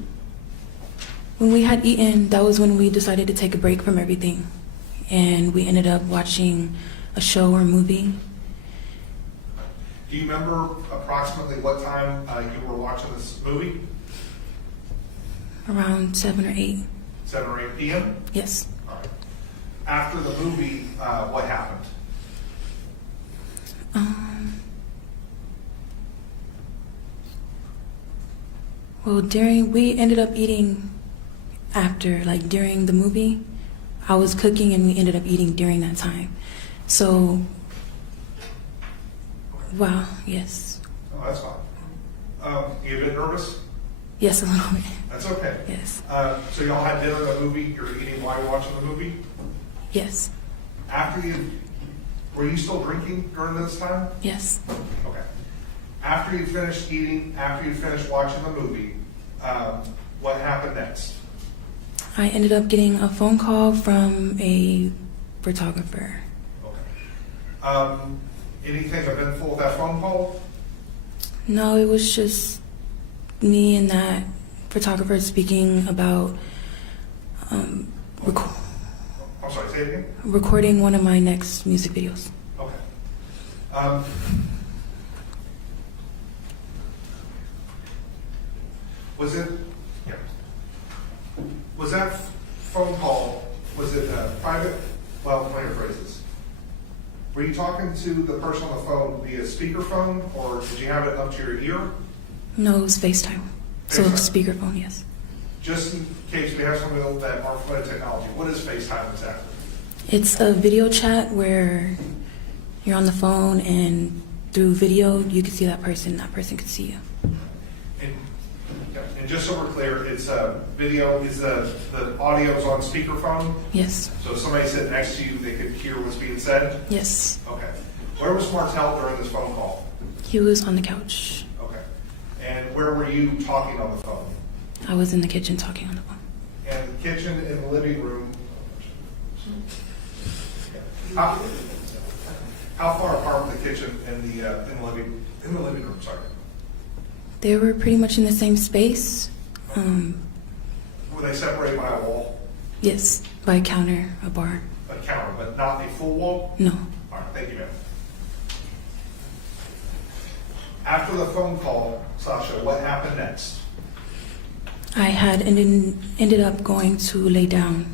we had eaten, that was when we decided to take a break from everything. And we ended up watching a show or movie. Do you remember approximately what time you were watching this movie? Around 7 or 8. 7 or 8 p.m.? Yes. All right. After the movie, what happened? Well, we ended up eating after, like during the movie. I was cooking and we ended up eating during that time. So, wow, yes. Oh, that's fine. You a bit nervous? Yes, a little bit. That's okay. Yes. So y'all had dinner in the movie, you're eating while you're watching the movie? Yes. Were you still drinking during this time? Yes. Okay. After you finished eating, after you finished watching the movie, what happened next? I ended up getting a phone call from a photographer. Okay. Anything eventful with that phone call? No, it was just me and that photographer speaking about I'm sorry, say it again? recording one of my next music videos. Okay. Was that phone call, was it private? Well, let me rephrase this. Were you talking to the person on the phone via speakerphone, or did you have it up to your ear? No, it was FaceTime. So speakerphone, yes. Just in case we have some of that aren't familiar with technology, what is FaceTime exactly? It's a video chat where you're on the phone and through video you can see that person can see you. And just so we're clear, it's video, is the audio's on speakerphone? Yes. So if somebody sitting next to you, they could hear what's being said? Yes. Okay. Where was Martell during this phone call? He was on the couch. Okay. And where were you talking on the phone? I was in the kitchen talking on the phone. And the kitchen and the living room. How far apart were the kitchen and the living room? Sorry. They were pretty much in the same space. Were they separated by a wall? Yes, by a counter, a bar. A counter, but not a full wall? No. All right, thank you, ma'am. After the phone call, Sasha, what happened next? I had ended up going to lay down.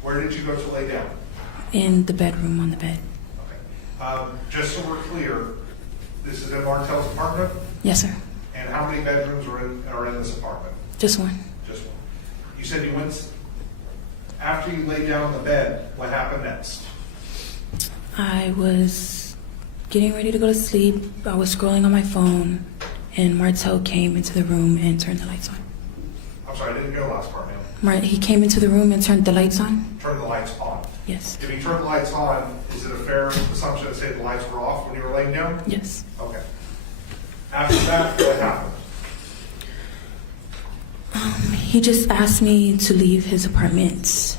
Where did you go to lay down? In the bedroom, on the bed. Okay. Just so we're clear, this is in Martell's apartment? Yes, sir. And how many bedrooms are in this apartment? Just one. Just one. You said you went, after you laid down on the bed, what happened next? I was getting ready to go to sleep. I was scrolling on my phone, and Martell came into the room and turned the lights on. I'm sorry, I didn't hear the last part, ma'am. He came into the room and turned the lights on? Turned the lights on? Yes. If he turned the lights on, is it a fair assumption to say the lights were off when you were laying down? Yes. Okay. After that, what happened? He just asked me to leave his apartment.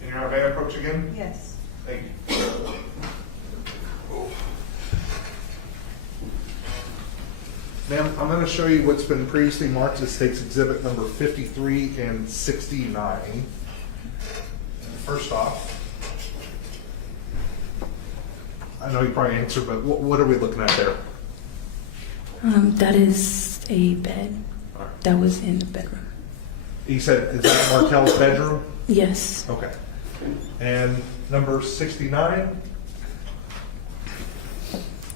And you're on a van approach again? Yes. Thank you. Ma'am, I'm going to show you what's been previously marked as State's Exhibit number 53 and 69. First off, I know you probably answered, but what are we looking at there? That is a bed that was in the bedroom. You said, is that Martell's bedroom? Yes. Okay. And number 69?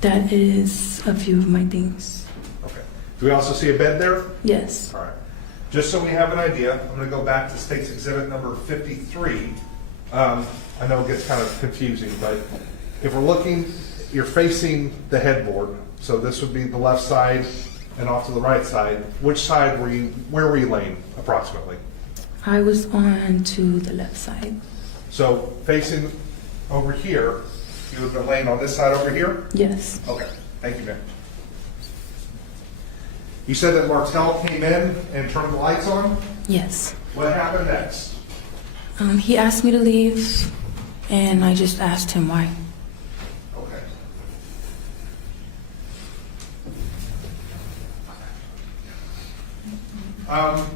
That is a few of my things. Okay. Do we also see a bed there? Yes. All right. Just so we have an idea, I'm going to go back to State's Exhibit number 53. I know it gets kind of confusing, but if we're looking, you're facing the headboard. So this would be the left side and off to the right side. Which side were you, where were you laying approximately? I was on to the left side. So facing over here, you would have been laying on this side over here? Yes. Okay, thank you, ma'am. You said that Martell came in and turned the lights on? Yes. What happened next? He asked me to leave, and I just asked him why. Okay.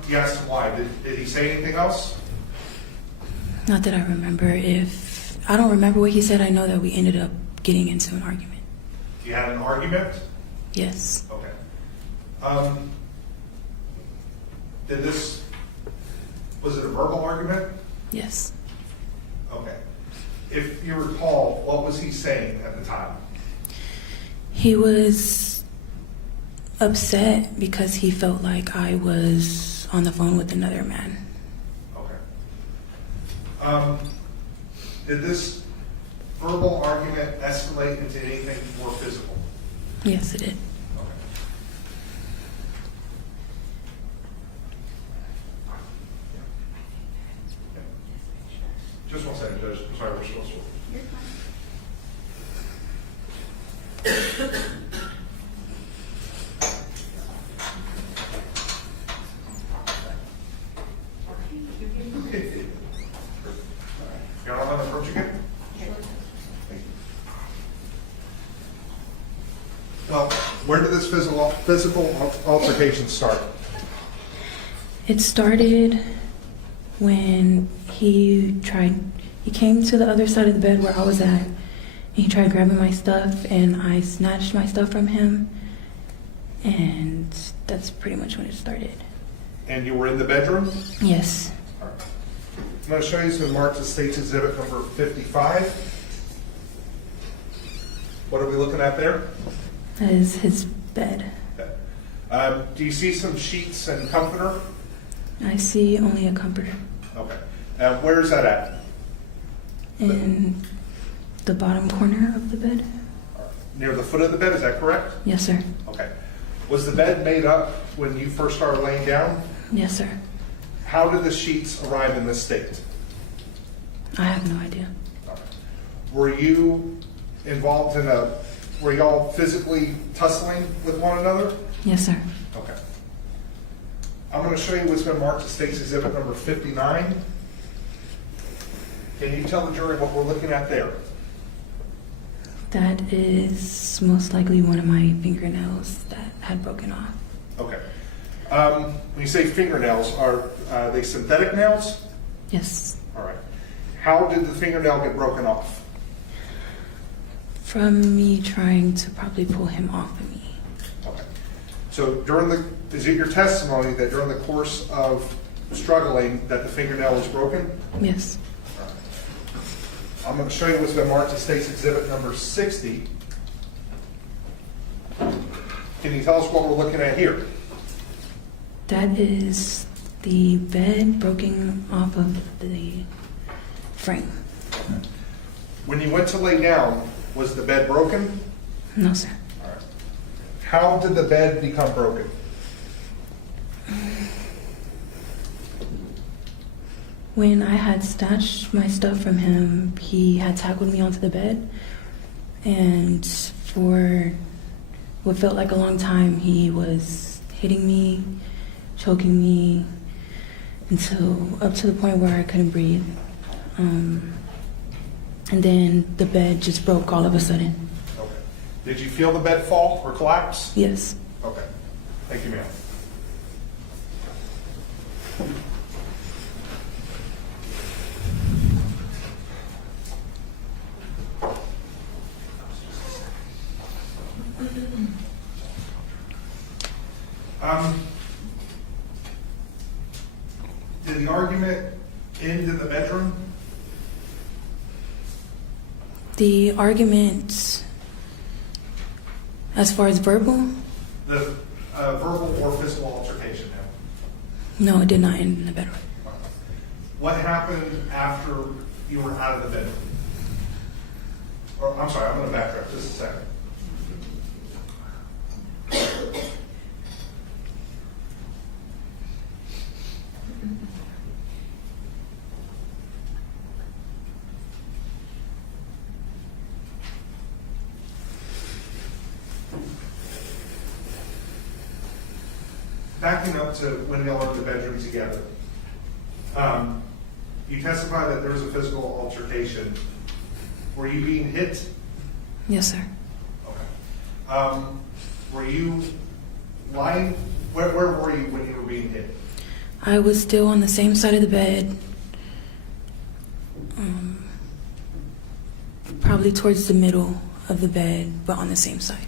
You asked him why. Did he say anything else? Not that I remember. I don't remember what he said. I know that we ended up getting into an argument. You had an argument? Yes. Okay. Was it a verbal argument? Yes. Okay. If you recall, what was he saying at the time? He was upset because he felt like I was on the phone with another man. Okay. Did this verbal argument escalate into anything more physical? Yes, it did. Just 1 second, Judge. I'm sorry, we're supposed to. You're not on the approach again? Well, where did this physical altercation start? It started when he came to the other side of the bed where I was at, and he tried grabbing my stuff, and I snatched my stuff from him, and that's pretty much when it started. And you were in the bedroom? Yes. All right. I'm going to show you some marks of State's Exhibit number 55. What are we looking at there? That is his bed. Do you see some sheets and comforter? I see only a comforter. Okay. Where is that at? In the bottom corner of the bed. Near the foot of the bed, is that correct? Yes, sir. Okay. Was the bed made up when you first started laying down? Yes, sir. How did the sheets arrive in this state? I have no idea. Were you involved in were y'all physically tussling with one another? Yes, sir. Okay. I'm going to show you what's been marked as State's Exhibit number 59. Can you tell the jury what we're looking at there? That is most likely one of my fingernails that had broken off. Okay. When you say fingernails, are they synthetic nails? Yes. All right. How did the fingernail get broken off? From me trying to probably pull him off of me. Okay. So is it your testimony that during the course of struggling that the fingernail was broken? Yes. All right. I'm going to show you what's been marked as State's Exhibit number 60. Can you tell us what we're looking at here? That is the bed broken off of the frame. When you went to lay down, was the bed broken? No, sir. All right. How did the bed become broken? When I had snatched my stuff from him, he had tackled me onto the bed, and for what felt like a long time, he was hitting me, choking me, until up to the point where I couldn't breathe. And then the bed just broke all of a sudden. Okay. Did you feel the bed fall or collapse? Yes. Okay. Thank you, ma'am. Did the argument end in the bedroom? The argument, as far as verbal? The verbal or physical altercation? Now. No, it did not end in the bedroom. What happened after you were out of the bedroom? Or, I'm sorry, I'm going to backtrack just a second. Backing up to when y'all were in the bedroom together, you testified that there was a physical altercation. Were you being hit? Yes, sir. Okay. Were you lying? Where were you when you were being hit? I was still on the same side of the bed, probably towards the middle of the bed, but on the same side.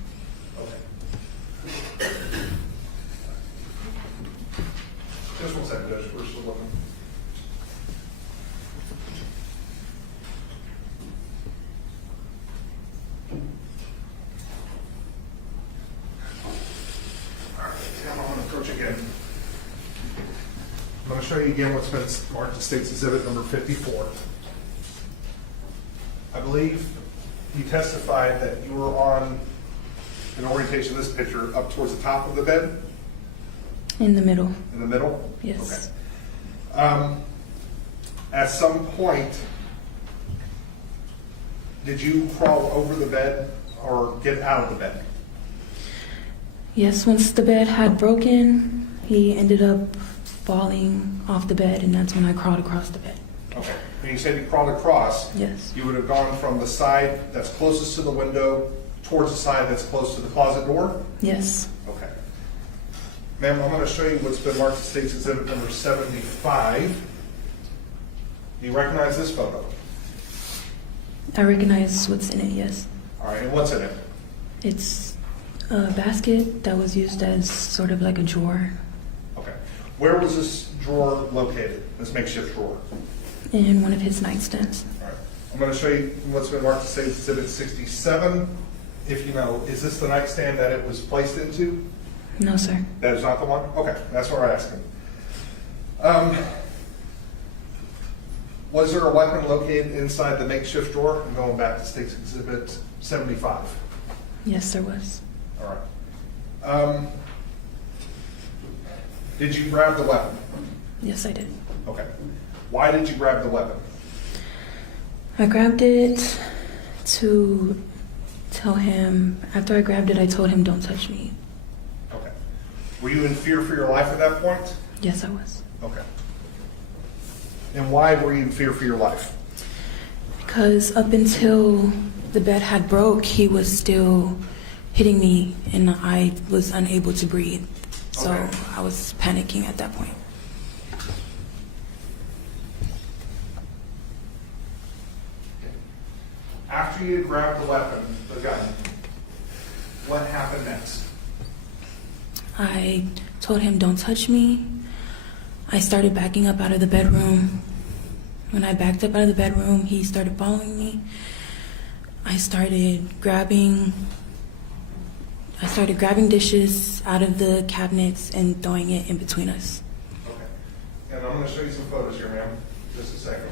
Just 1 second, Judge. We're still looking. All right, I'm going to approach again. I'm going to show you again what's been marked as State's Exhibit number 54. I believe you testified that you were on an orientation of this picture up towards the top of the bed. In the middle. In the middle? Yes. Okay. At some point, did you crawl over the bed or get out of the bed? Yes, once the bed had broken, he ended up falling off the bed, and that's when I crawled across the bed. Okay. When you said you crawled across, yes, you would have gone from the side that's closest to the window towards the side that's close to the closet door? Yes. Okay. Ma'am, I'm going to show you what's been marked as State's Exhibit number 75. Do you recognize this photo? I recognize what's in it, yes. All right, and what's in it? It's a basket that was used as sort of like a drawer. Okay. Where was this drawer located, this makeshift drawer? In one of his nightstands. All right. I'm going to show you what's been marked as State's Exhibit 67. If you know, is this the nightstand that it was placed into? No, sir. That is not the one? Okay, that's what I'm asking. Was there a weapon located inside the makeshift drawer? I'm going back to State's Exhibit 75. Yes, there was. All right. Did you grab the weapon? Yes, I did. Okay. Why did you grab the weapon? I grabbed it to tell him, after I grabbed it, I told him, don't touch me. Okay. Were you in fear for your life at that point? Yes, I was. Okay. And why were you in fear for your life? Because up until the bed had broke, he was still hitting me and I was unable to breathe. So okay. I was panicking at that point. After you grabbed the weapon, the gun, what happened next? I told him, don't touch me. I started backing up out of the bedroom. When I backed up out of the bedroom, he started following me. I started grabbing dishes out of the cabinets and throwing it in between us. Okay. And I'm going to show you some photos here, ma'am. Just a second.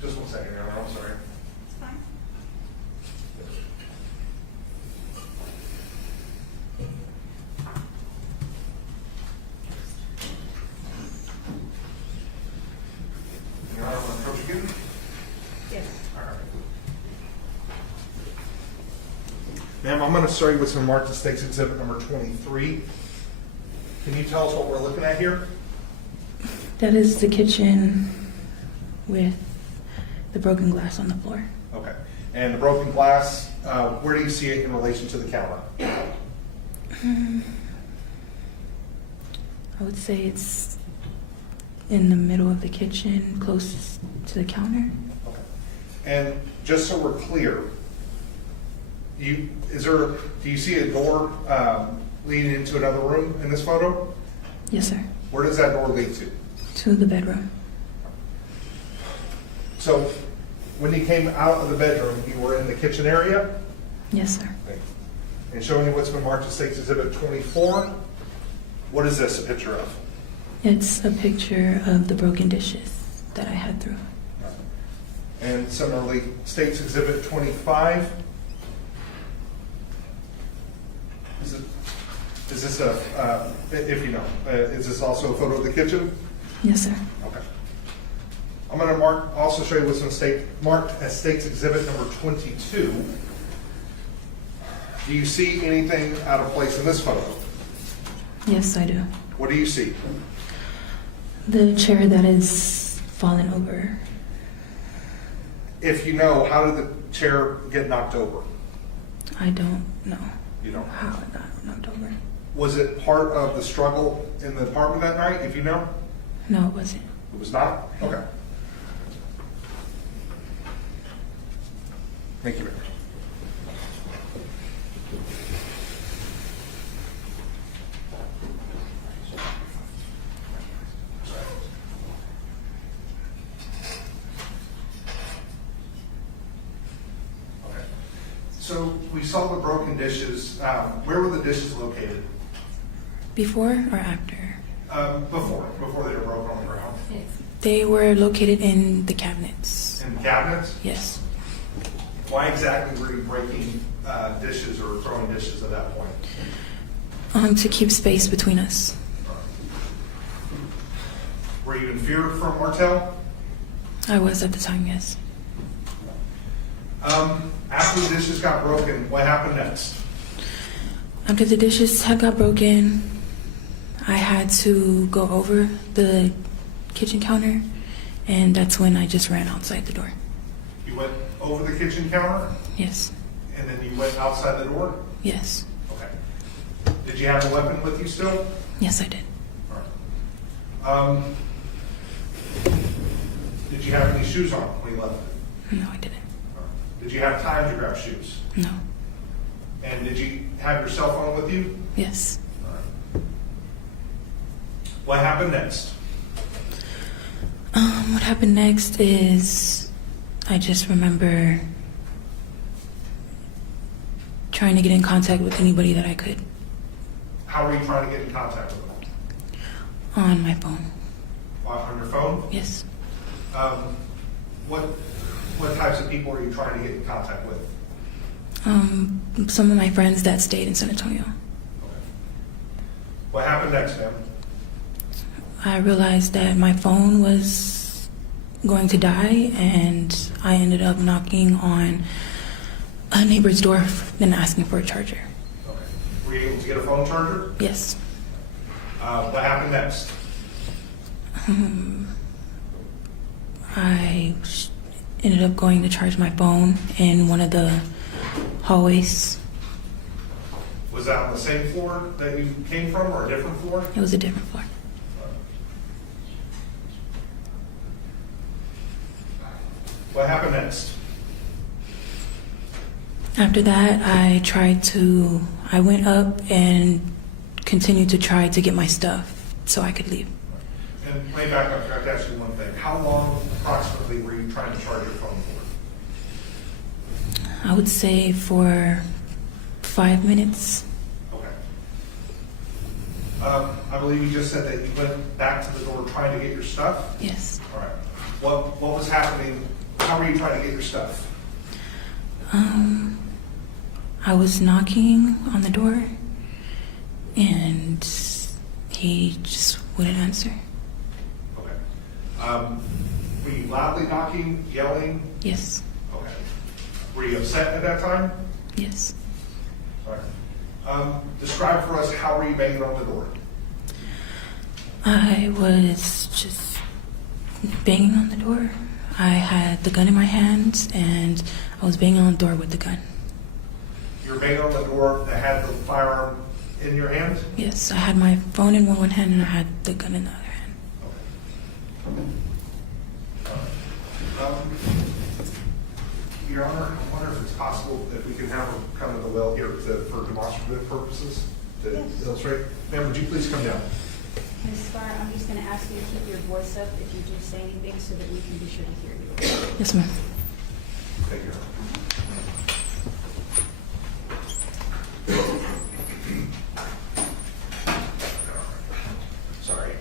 Just 1 second, Aaron. I'm sorry. It's fine. Your Honor, want to approach again? Yes. All right. Ma'am, I'm going to show you what's been marked as State's Exhibit number 23. Can you tell us what we're looking at here? That is the kitchen with the broken glass on the floor. Okay. And the broken glass, where do you see it in relation to the counter? I would say it's in the middle of the kitchen, closest to the counter. Okay. And just so we're clear, do you see a door leading into another room in this photo? Yes, sir. Where does that door lead to? To the bedroom. So when you came out of the bedroom, you were in the kitchen area? Yes, sir. And showing you what's been marked as State's Exhibit 24. What is this a picture of? It's a picture of the broken dishes that I had through. And similarly, State's Exhibit 25. Is this if you know, is this also a photo of the kitchen? Yes, sir. Okay. I'm going to also show you what's marked as State's Exhibit number 22. Do you see anything out of place in this photo? Yes, I do. What do you see? The chair that is fallen over. If you know, how did the chair get knocked over? I don't know. You don't know. How it got knocked over. Was it part of the struggle in the apartment that night, if you know? No, it wasn't. It was not? Okay. Thank you, Rick. So we saw the broken dishes. Where were the dishes located? Before or after? Before they were broken on the ground. They were located in the cabinets. In the cabinets? Yes. Why exactly were you breaking dishes or throwing dishes at that point? To keep space between us. Were you in fear from Martell? I was at the time, yes. After the dishes got broken, what happened next? After the dishes had got broken, I had to go over the kitchen counter, and that's when I just ran outside the door. You went over the kitchen counter? Yes. And then you went outside the door? Yes. Okay. Did you have a weapon with you still? Yes, I did. All right. Did you have any shoes on when you left? No, I didn't. Did you have time to grab shoes? No. And did you have your cell phone with you? Yes. All right. What happened next? What happened next is I just remember trying to get in contact with anybody that I could. How were you trying to get in contact with them? On my phone. On your phone? Yes. What types of people are you trying to get in contact with? Some of my friends that stayed in San Antonio. Okay. What happened next, ma'am? I realized that my phone was going to die, and I ended up knocking on a neighbor's door and asking for a charger. Okay. Were you able to get a phone charger? Yes. What happened next? I ended up going to charge my phone in one of the hallways. Was that on the same floor that you came from or a different floor? It was a different floor. What happened next? After that, I went up and continued to try to get my stuff so I could leave. And let me back up. I have to ask you one thing. How long approximately were you trying to charge your phone for? I would say for 5 minutes. Okay. I believe you just said that you went back to the door trying to get your stuff? Yes. All right. What was happening? How were you trying to get your stuff? I was knocking on the door, and he just wouldn't answer. Okay. Were you loudly knocking, yelling? Yes. Okay. Were you upset at that time? Yes. All right. Describe for us, how were you banging on the door? I was just banging on the door. I had the gun in my hands, and I was banging on the door with the gun. You were banging on the door that had the firearm in your hand? Yes, I had my phone in one hand and I had the gun in the other hand. Your Honor, I wonder if it's possible that we can have her come to the well here for demonstrative purposes to illustrate. Ma'am, would you please come down? Ms. Skare, I'm just going to ask you to keep your voice up if you do say anything so that we can be sure to hear you. Yes, ma'am. Thank you. Sorry.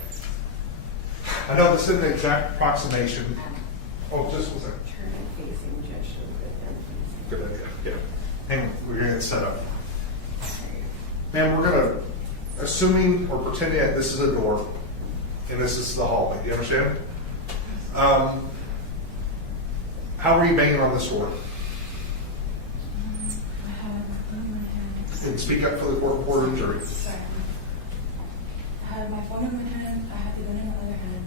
I know this isn't an exact approximation. Oh, just was it? Good idea. Yeah. Hang on, we're going to get set up. Ma'am, we're going to, assuming or pretending that this is a door and this is the hallway. Do you understand? How are you banging on this door? And speak up for the court and jury. Sorry. I had my phone in my hand, I had the gun in my other hand,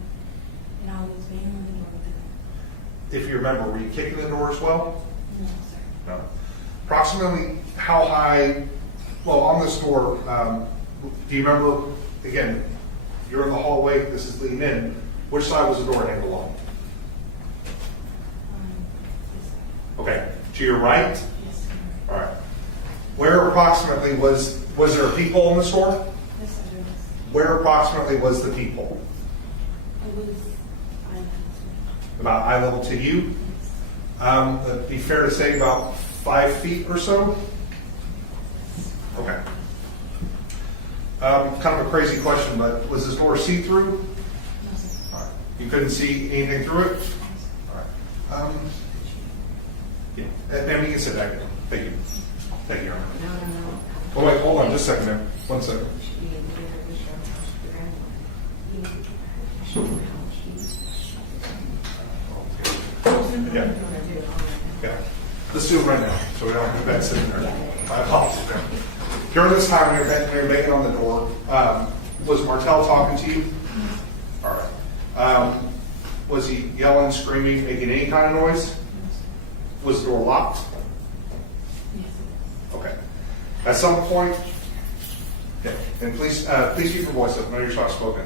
and I was banging on the door with the gun. If you remember, were you kicking the door as well? No, sir. No. Approximately how high, well, on this door, do you remember, again, you're in the hallway, this is leading in, which side was the door handle on? Okay, to your right? Yes, sir. All right. Where approximately was there people in the store? Yes, sir. Where approximately was the people? It was About eye level to you? It'd be fair to say about 5 feet or so? Okay. Kind of a crazy question, but was this door see-through? No, sir. All right. You couldn't see anything through it? All right. Yeah. Ma'am, you can sit back. Thank you. Thank you, Your Honor. Oh, wait, hold on just a second, ma'am. 1 second. Yeah. Yeah. Let's do it right now, so we don't have to be back sitting there. I apologize, ma'am. During this time, when you're banging on the door, was Martell talking to you? All right. Was he yelling, screaming, making any kind of noise? Was the door locked? Okay. At some point, yeah, and please keep your voice up. I know you're soft spoken.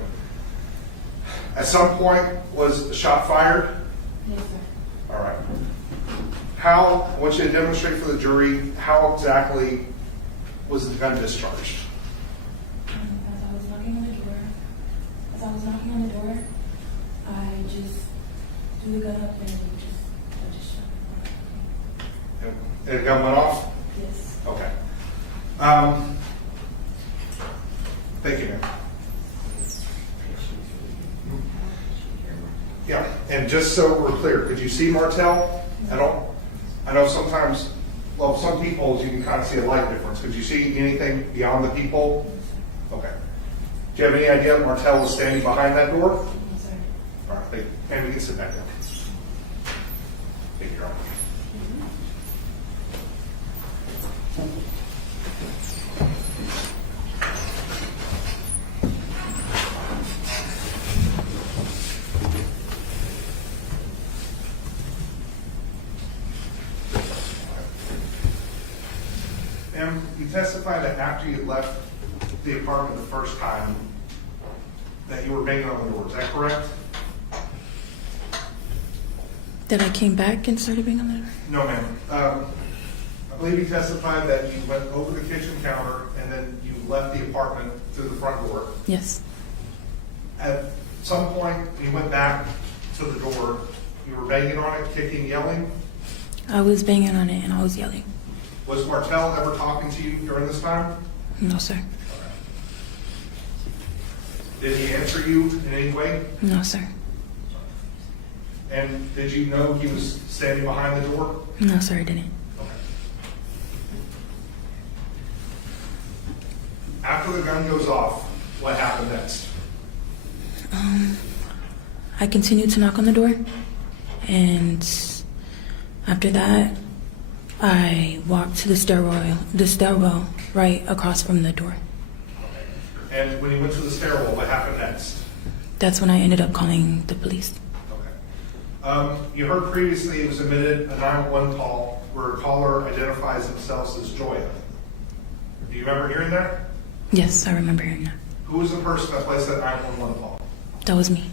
At some point, was the shot fired? Yes, sir. All right. I want you to demonstrate for the jury how exactly was the gun discharged? As I was knocking on the door, I just threw the gun up and I just shot it. And the gun went off? Yes. Okay. Thank you, ma'am. Yeah, and just so we're clear, could you see Martell at all? I know sometimes, well, some people you can kind of see a light difference. Could you see anything beyond the people? Okay. Do you have any idea if Martell was standing behind that door? No, sir. All right, thank you. And we can sit back down. Thank you, Your Honor. Ma'am, you testified that after you left the apartment the first time that you were banging on the door. Is that correct? That I came back and started banging on the door? No, ma'am. I believe you testified that you went over the kitchen counter and then you left the apartment through the front door. Yes. At some point, you went back to the door. You were banging on it, kicking, yelling. I was banging on it and I was yelling. Was Martell ever talking to you during this time? No, sir. Did he answer you in any way? No, sir. And did you know he was standing behind the door? No, sir, I didn't. Okay. After the gun goes off, what happened next? I continued to knock on the door, and after that, I walked to the stairwell right across from the door. And when you went to the stairwell, what happened next? That's when I ended up calling the police. Okay. You heard previously it was admitted a 911 call where a caller identifies themselves as Joya. Do you remember hearing that? Yes, I remember hearing that. Who was the person that placed that 911 call? That was me.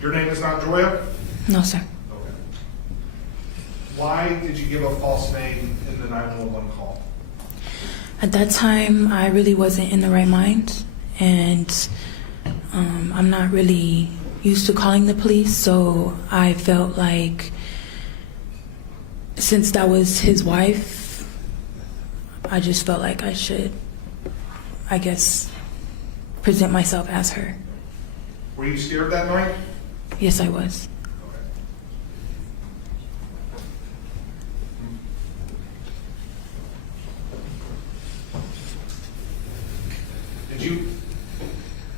Your name is not Joya? No, sir. Okay. Why did you give a false name in the 911 call? At that time, I really wasn't in the right mind, and I'm not really used to calling the police, so I felt like since that was his wife, I just felt like I should, I guess, present myself as her. Were you scared that night? Yes, I was.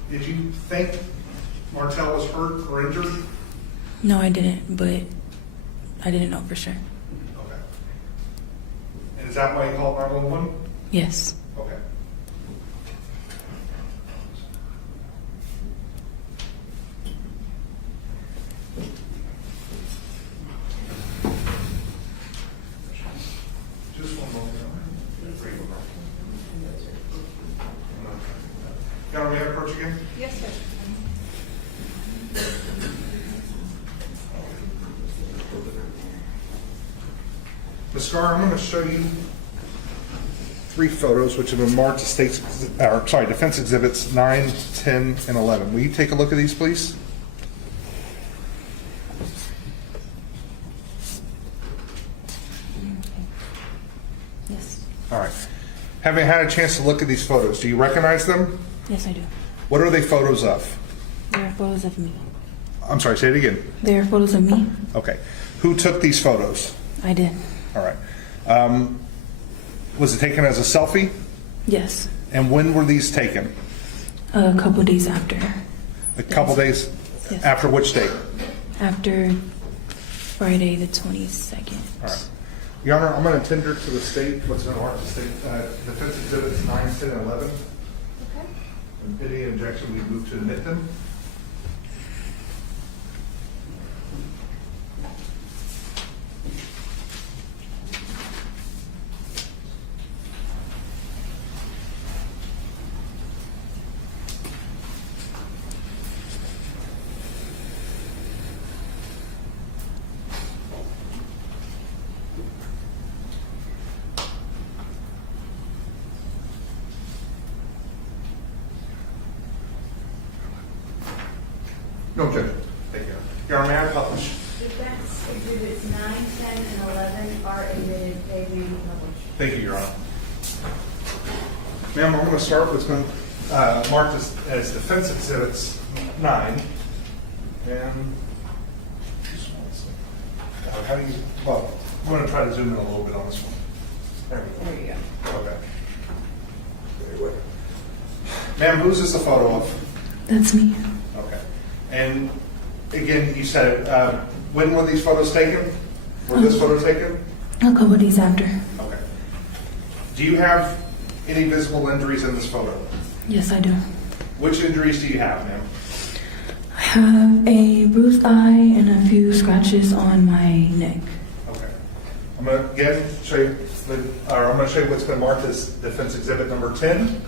Did you think Martell was hurt or injured? No, I didn't, but I didn't know for sure. Okay. And is that why you called 911? Yes. Okay. Just one moment. Got me approach again? Yes, sir. Ms. Skare, I'm going to show you 3 photos which have been marked as defense exhibits 9, 10, and 11. Will you take a look at these, please? Yes. All right. Having had a chance to look at these photos, do you recognize them? Yes, I do. What are they photos of? They are photos of me. I'm sorry, say it again. They are photos of me. Okay. Who took these photos? I did. All right. Was it taken as a selfie? Yes. And when were these taken? A couple days after. A couple days Yes. after which date? After Friday the 22nd. All right. Your Honor, I'm going to tender to the state what's going to mark the state defense exhibits 9, 10, and 11. Okay. And any objection, we move to admit them. No objection. Thank you. Your Honor, may I publish? Defense exhibits 9, 10, and 11 are admitted. They may be published. Thank you, Your Honor. Ma'am, I'm going to start with what's going to mark this as defense exhibits 9. And just one second. How do you, well, I'm going to try to zoom in a little bit on this one. There we go. There you go. Okay. Very good. Ma'am, who's this a photo of? That's me. Okay. And again, you said, when were these photos taken? Were this photo taken? A couple days after. Okay. Do you have any visible injuries in this photo? Yes, I do. Which injuries do you have, ma'am? I have a bruised eye and a few scratches on my neck. Okay. I'm going to again show you, I'm going to show you what's been marked as defense exhibit number 10.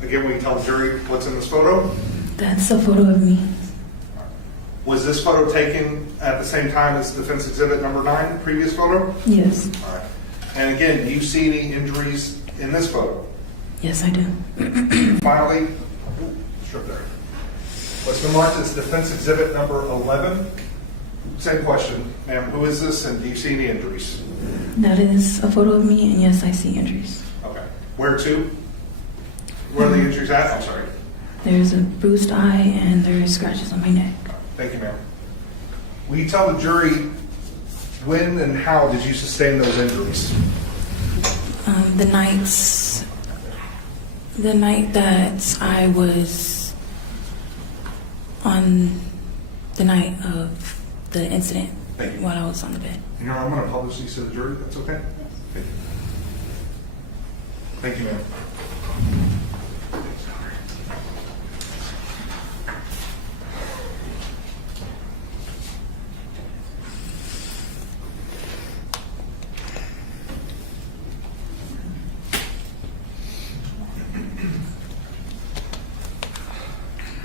Again, will you tell the jury what's in this photo? That's a photo of me. Was this photo taken at the same time as defense exhibit number 9, the previous photo? Yes. All right. And again, do you see any injuries in this photo? Yes, I do. Finally, strip there. What's been marked as defense exhibit number 11? Same question, ma'am. Who is this, and do you see any injuries? That is a photo of me, and yes, I see injuries. Okay. Where to? Where are the injuries at? I'm sorry. There's a bruised eye and there's scratches on my neck. Thank you, ma'am. Will you tell the jury when and how did you sustain those injuries? The night that I was on the night of the incident while I was on the bed. You know, I'm going to publish these to the jury. That's okay? Thank you. Thank you, ma'am.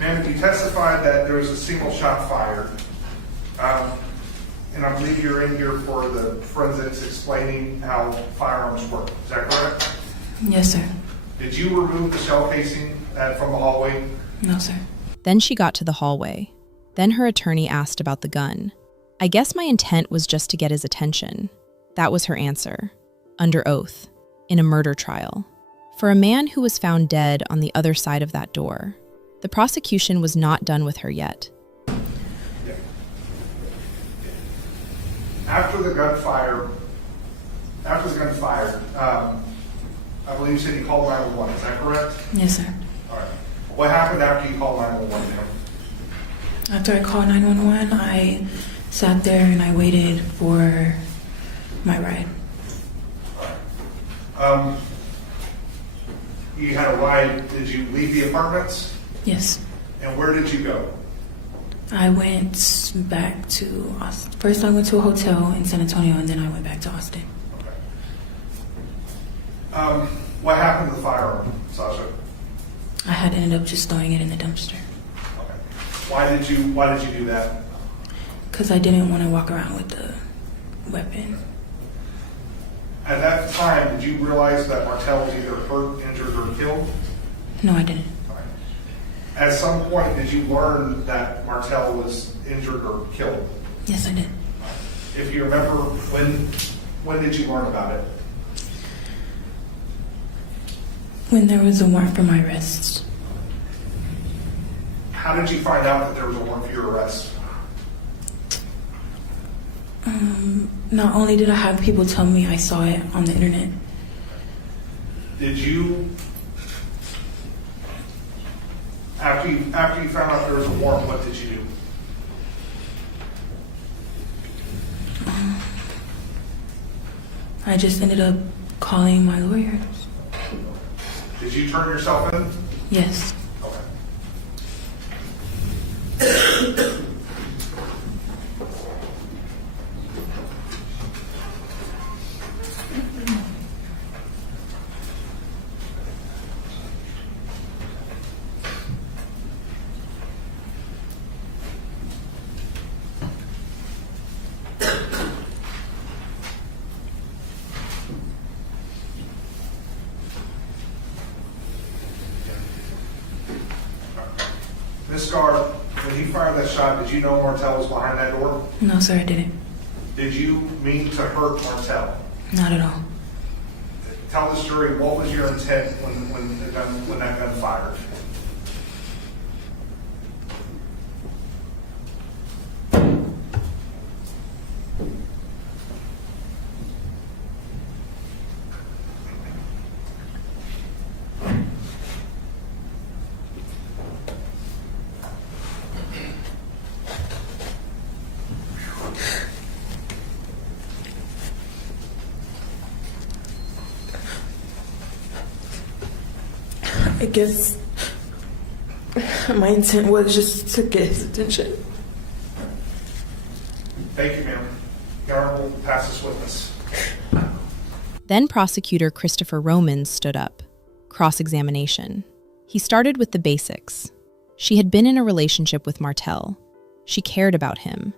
Ma'am, you testified that there was a single shot fired. And I believe you're in here for the forensics explaining how firearms work. Is that correct? Yes, sir. Did you remove the shell casing from the hallway? No, sir. Then she got to the hallway. Then her attorney asked about the gun. I guess my intent was just to get his attention. That was her answer. Under oath. In a murder trial. For a man who was found dead on the other side of that door. The prosecution was not done with her yet. Yeah. After the gun fired, I believe you said you called 911. Is that correct? Yes, sir. All right. What happened after you called 911, ma'am? After I called 911, I sat there and I waited for my ride. You had a ride. Did you leave the apartments? Yes. And where did you go? I went back to Austin. First I went to a hotel in San Antonio and then I went back to Austin. Okay. What happened to the firearm, Sasha? I had ended up just throwing it in the dumpster. Okay. Why did you do that? Because I didn't want to walk around with the weapon. At that time, did you realize that Martell was either hurt, injured, or killed? No, I didn't. Okay. At some point, did you learn that Martell was injured or killed? Yes, I did. If you remember, when did you learn about it? When there was a warrant for my arrest. How did you find out that there was a warrant for your arrest? Not only did I have people tell me, I saw it on the internet. Did you, after you found out there was a warrant, what did you do? I just ended up calling my lawyers. Did you turn yourself in? Yes. Okay. Ms. Skare, when you fired that shot, did you know Martell was behind that door? No, sir, I didn't. Did you mean to hurt Martell? Not at all. Tell this jury, what was your intent when that gun fired? I guess my intent was just to get his attention. Thank you, ma'am. Your Honor will pass this witness. Then prosecutor Christopher Romans stood up. Cross-examination. He started with the basics. She had been in a relationship with Martell. She cared about him.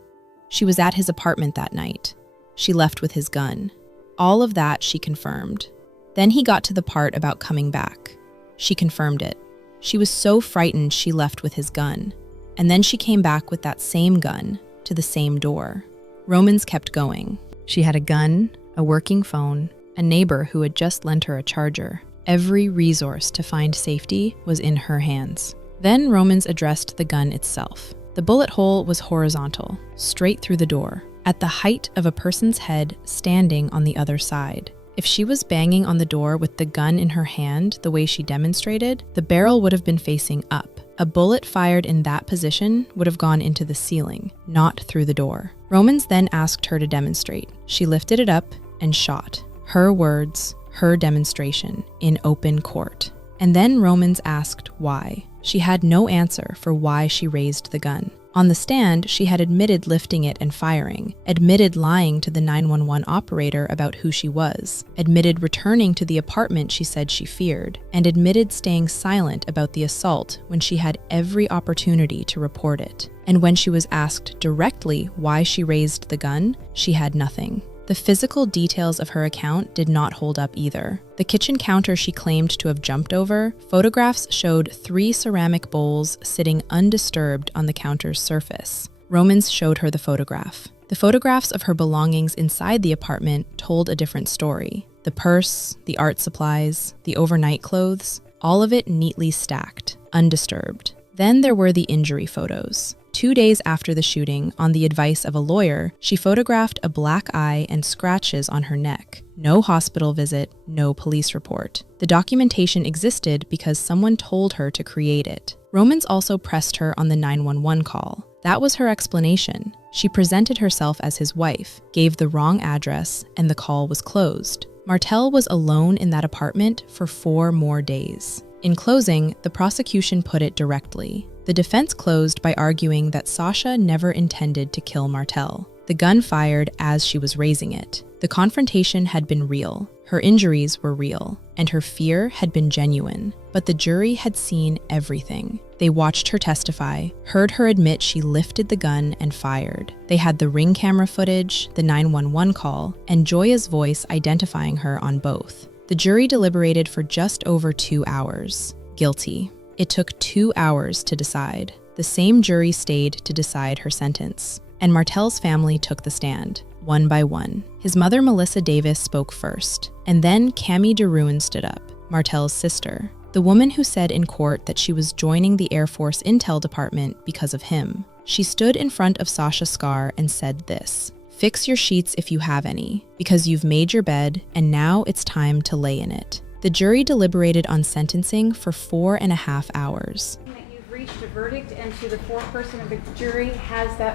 She was at his apartment that night. She left with his gun. All of that she confirmed. Then he got to the part about coming back. She confirmed it. She was so frightened she left with his gun. And then she came back with that same gun to the same door. Romans kept going. She had a gun, a working phone, a neighbor who had just lent her a charger. Every resource to find safety was in her hands. Then Romans addressed the gun itself. The bullet hole was horizontal, straight through the door, at the height of a person's head standing on the other side. If she was banging on the door with the gun in her hand the way she demonstrated, the barrel would have been facing up. A bullet fired in that position would have gone into the ceiling, not through the door. Romans then asked her to demonstrate. She lifted it up and shot. Her words, her demonstration, in open court. And then Romans asked why. She had no answer for why she raised the gun. On the stand, she had admitted lifting it and firing, admitted lying to the 911 operator about who she was, admitted returning to the apartment she said she feared, and admitted staying silent about the assault when she had every opportunity to report it. And when she was asked directly why she raised the gun, she had nothing. The physical details of her account did not hold up either. The kitchen counter she claimed to have jumped over, photographs showed 3 ceramic bowls sitting undisturbed on the counter's surface. Romans showed her the photograph. The photographs of her belongings inside the apartment told a different story. The purse, the art supplies, the overnight clothes, all of it neatly stacked, undisturbed. Then there were the injury photos. 2 days after the shooting, on the advice of a lawyer, she photographed a black eye and scratches on her neck. No hospital visit, no police report. The documentation existed because someone told her to create it. Romans also pressed her on the 911 call. That was her explanation. She presented herself as his wife, gave the wrong address, and the call was closed. Martell was alone in that apartment for 4 more days. In closing, the prosecution put it directly. The defense closed by arguing that Sasha never intended to kill Martell. The gun fired as she was raising it. The confrontation had been real, her injuries were real, and her fear had been genuine. But the jury had seen everything. They watched her testify, heard her admit she lifted the gun and fired. They had the ring camera footage, the 911 call, and Joya's voice identifying her on both. The jury deliberated for just over 2 hours. Guilty. It took 2 hours to decide. The same jury stayed to decide her sentence. And Martell's family took the stand, one by one. His mother, Melissa Davis, spoke first. And then Cammie DeRouen stood up, Martell's sister, the woman who said in court that she was joining the Air Force Intel Department because of him. She stood in front of Sasha Skare and said this: "Fix your sheets if you have any, because you've made your bed and now it's time to lay in it." The jury deliberated on sentencing for 4.5 hours. You've reached a verdict, and to the foreperson of the jury,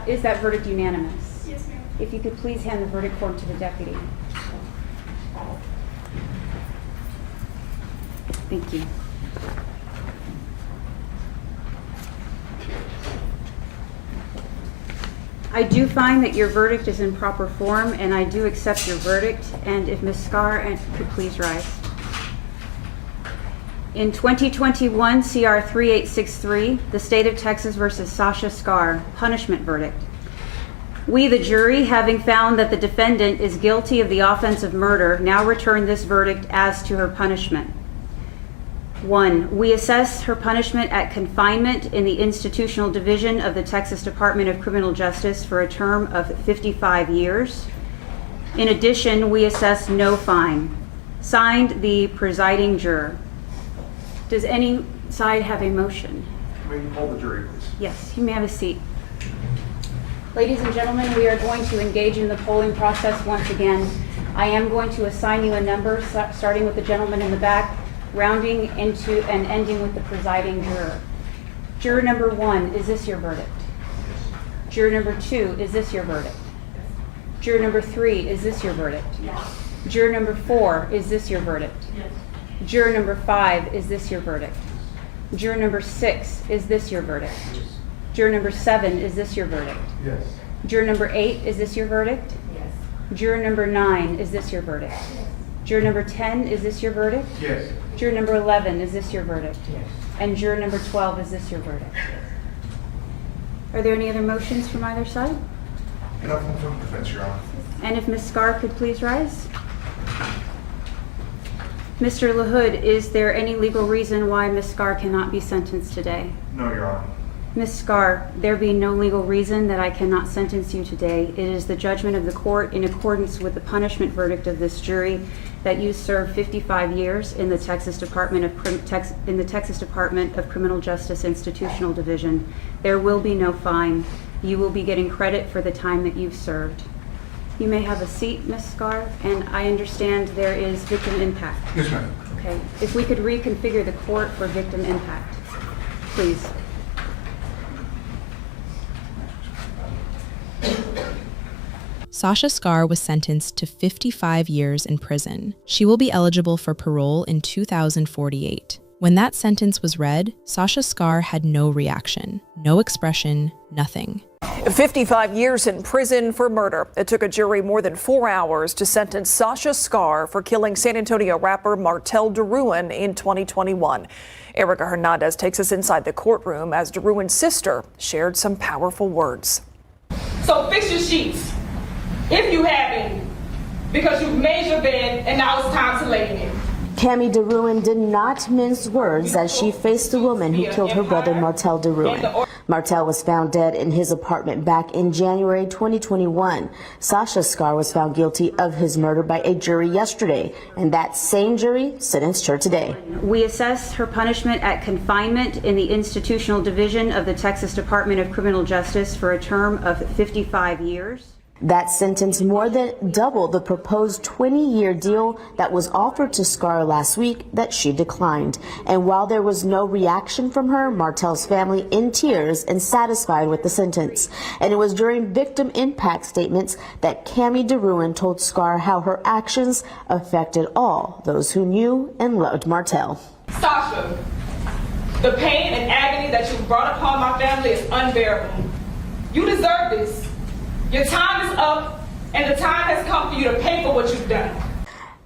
is that verdict unanimous? Yes, ma'am. If you could please hand the verdict form to the deputy. Thank you. I do find that your verdict is in proper form, and I do accept your verdict. And if Ms. Skare could please rise. In 2021 CR 3863, the State of Texas versus Sasha Skare, punishment verdict. We, the jury, having found that the defendant is guilty of the offense of murder, now return this verdict as to her punishment. 1, we assess her punishment at confinement in the institutional division of the Texas Department of Criminal Justice for a term of 55 years. In addition, we assess no fine. Signed, the presiding juror. Does any side have a motion? May you poll the jury, please? Yes, you may have a seat. Ladies and gentlemen, we are going to engage in the polling process once again. I am going to assign you a number, starting with the gentleman in the back, rounding into and ending with the presiding juror. Juror number 1, is this your verdict? Juror number 2, is this your verdict? Juror number 3, is this your verdict? Yes. Juror number 4, is this your verdict? Yes. Juror number 5, is this your verdict? Juror number 6, is this your verdict? Yes. Juror number 7, is this your verdict? Yes. Juror number 8, is this your verdict? Yes. Juror number 9, is this your verdict? Yes. Juror number 10, is this your verdict? Yes. Juror number 11, is this your verdict? Yes. And juror number 12, is this your verdict? Yes. Are there any other motions from either side? Nothing from the defense, Your Honor. And if Ms. Skare could please rise. Mr. LaHood, is there any legal reason why Ms. Skare cannot be sentenced today? No, Your Honor. Ms. Skare, there be no legal reason that I cannot sentence you today. It is the judgment of the court in accordance with the punishment verdict of this jury that you serve 55 years in the Texas Department of Criminal Justice Institutional Division. There will be no fine. You will be getting credit for the time that you've served. You may have a seat, Ms. Skare, and I understand there is victim impact. Yes, ma'am. Okay, if we could reconfigure the court for victim impact, please. Sasha Skare was sentenced to 55 years in prison. She will be eligible for parole in 2048. When that sentence was read, Sasha Skare had no reaction, no expression, nothing. 55 years in prison for murder. It took a jury more than 4 hours to sentence Sasha Skare for killing San Antonio rapper Martell DeRouen in 2021. Erica Hernandez takes us inside the courtroom as DeRouin's sister shared some powerful words. So fix your sheets, if you have any, because you've made your bed and now it's time to lay in it. Cami DeRouen did not mince words as she faced the woman who killed her brother Martell DeRouen. Martell was found dead in his apartment back in January 2021. Sasha Skare was found guilty of his murder by a jury yesterday, and that same jury sentenced her today. We assessed her punishment at confinement in the institutional division of the Texas Department of Criminal Justice for a term of 55 years. That sentence more than doubled the proposed 20-year deal that was offered to Skare last week that she declined. And while there was no reaction from her, Martell's family in tears and satisfied with the sentence. And it was during victim impact statements that Cami DeRouen told Skare how her actions affected all those who knew and loved Martell. Sasha, the pain and agony that you brought upon my family is unbearable. You deserve this. Your time is up, and the time has come for you to pay for what you've done.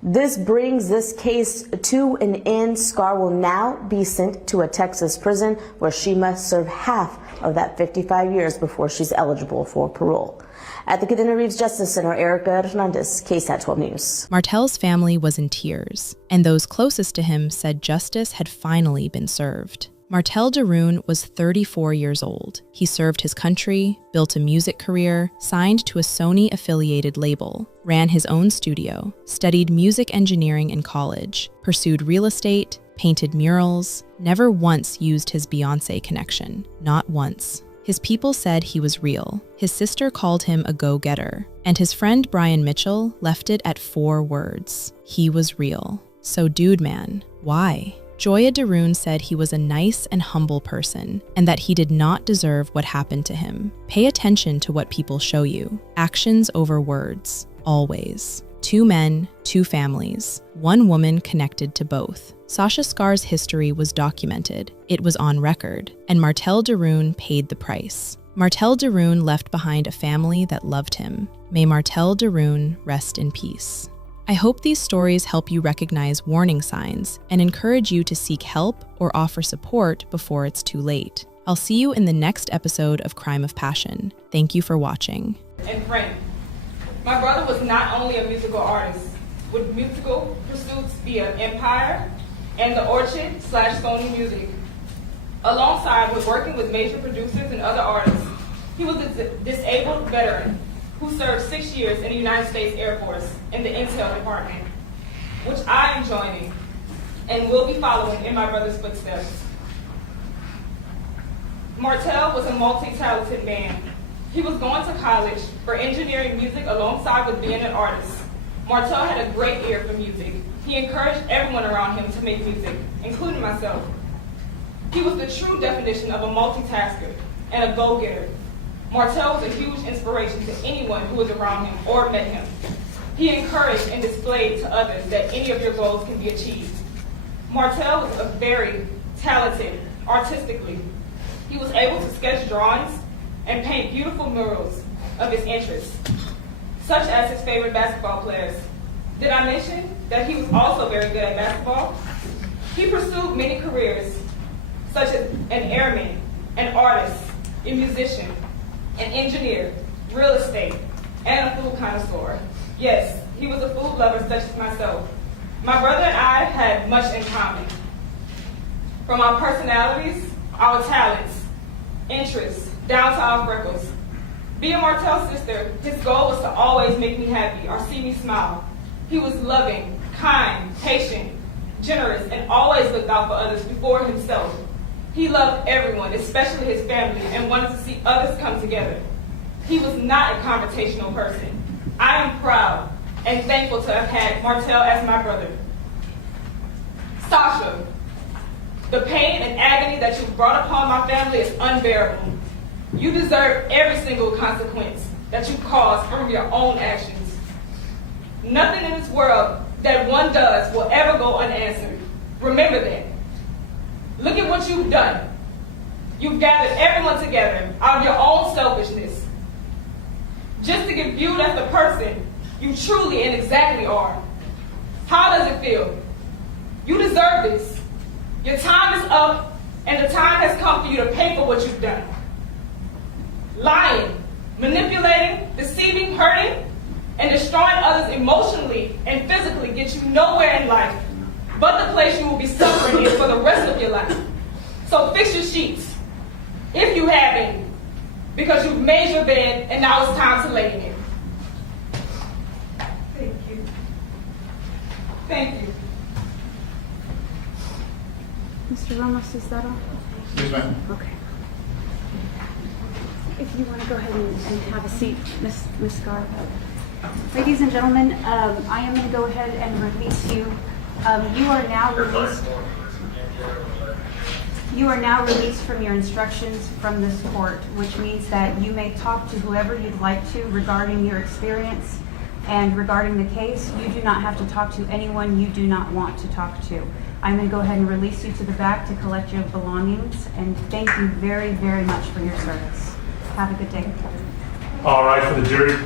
This brings this case to an end. Skare will now be sent to a Texas prison where she must serve half of that 55 years before she's eligible for parole. At the Cadena Reeves Justice Center, Erica Hernandez, KSAT 12 News. Martell's family was in tears, and those closest to him said justice had finally been served. Martell DeRouen was 34 years old. He served his country, built a music career, signed to a Sony-affiliated label, ran his own studio, studied music engineering in college, pursued real estate, painted murals, never once used his Beyoncé connection, not once. His people said he was real. His sister called him a go-getter, and his friend Brian Mitchell left it at 4 words. He was real. So dude man, why? Joya DeRouen said he was a nice and humble person and that he did not deserve what happened to him. Pay attention to what people show you. Actions over words, always. 2 men, 2 families, 1 woman connected to both. Sasha Skare's history was documented. It was on record, and Martell DeRouen paid the price. Martell DeRouen left behind a family that loved him. May Martell DeRouen rest in peace. I hope these stories help you recognize warning signs and encourage you to seek help or offer support before it's too late. I'll see you in the next episode of Crime of Passion. Thank you for watching. And friend, my brother was not only a musical artist with musical pursuits via Empire and the Orchard/Sony Music. Alongside with working with major producers and other artists, he was a disabled veteran who served 6 years in the United States Air Force in the Intel Department, which I am joining and will be following in my brother's footsteps. Martell was a multi-talented man. He was going to college for engineering music alongside with being an artist. Martell had a great ear for music. He encouraged everyone around him to make music, including myself. He was the true definition of a multitasker and a go-getter. Martell was a huge inspiration to anyone who was around him or met him. He encouraged and displayed to others that any of your goals can be achieved. Martell was a very talented artistically. He was able to sketch drawings and paint beautiful murals of his interests, such as his favorite basketball players. Did I mention that he was also very good at basketball? He pursued many careers, such as an airman, an artist, a musician, an engineer, real estate, and a food connoisseur. Yes, he was a food lover such as myself. My brother and I had much in common. From our personalities, our talents, interests, down to our freckles. Being Martell's sister, his goal was to always make me happy or see me smile. He was loving, kind, patient, generous, and always looked out for others before himself. He loved everyone, especially his family, and wanted to see others come together. He was not a confrontational person. I am proud and thankful to have had Martell as my brother. Sasha, the pain and agony that you brought upon my family is unbearable. You deserve every single consequence that you caused from your own actions. Nothing in this world that one does will ever go unanswered. Remember that. what you've done. You've gathered everyone together out of your own selfishness, just to get viewed as the person you truly and exactly are. How does it feel? You deserve this. Your time is up, and the time has come for you to pay for what you've done. Lying, manipulating, deceiving, hurting, and destroying others emotionally and physically get you nowhere in life, but the place you will be suffering in for the rest of your life. So fix your sheets, if you have any, because you've made your bed and now it's time to lay in it. Thank you. Thank you. Mr. Ramos, is that all? Yes, ma'am. Okay. If you want to go ahead and have a seat, Ms. Skare. Ladies and gentlemen, I am going to go ahead and release you. You are now released. You are now released from your instructions from this court, which means that you may talk to whoever you'd like to regarding your experience and regarding the case. You do not have to talk to anyone you do not want to talk to. I'm going to go ahead and release you to the back to collect your belongings, and thank you very, very much for your service. Have a good day. All right, for the jury,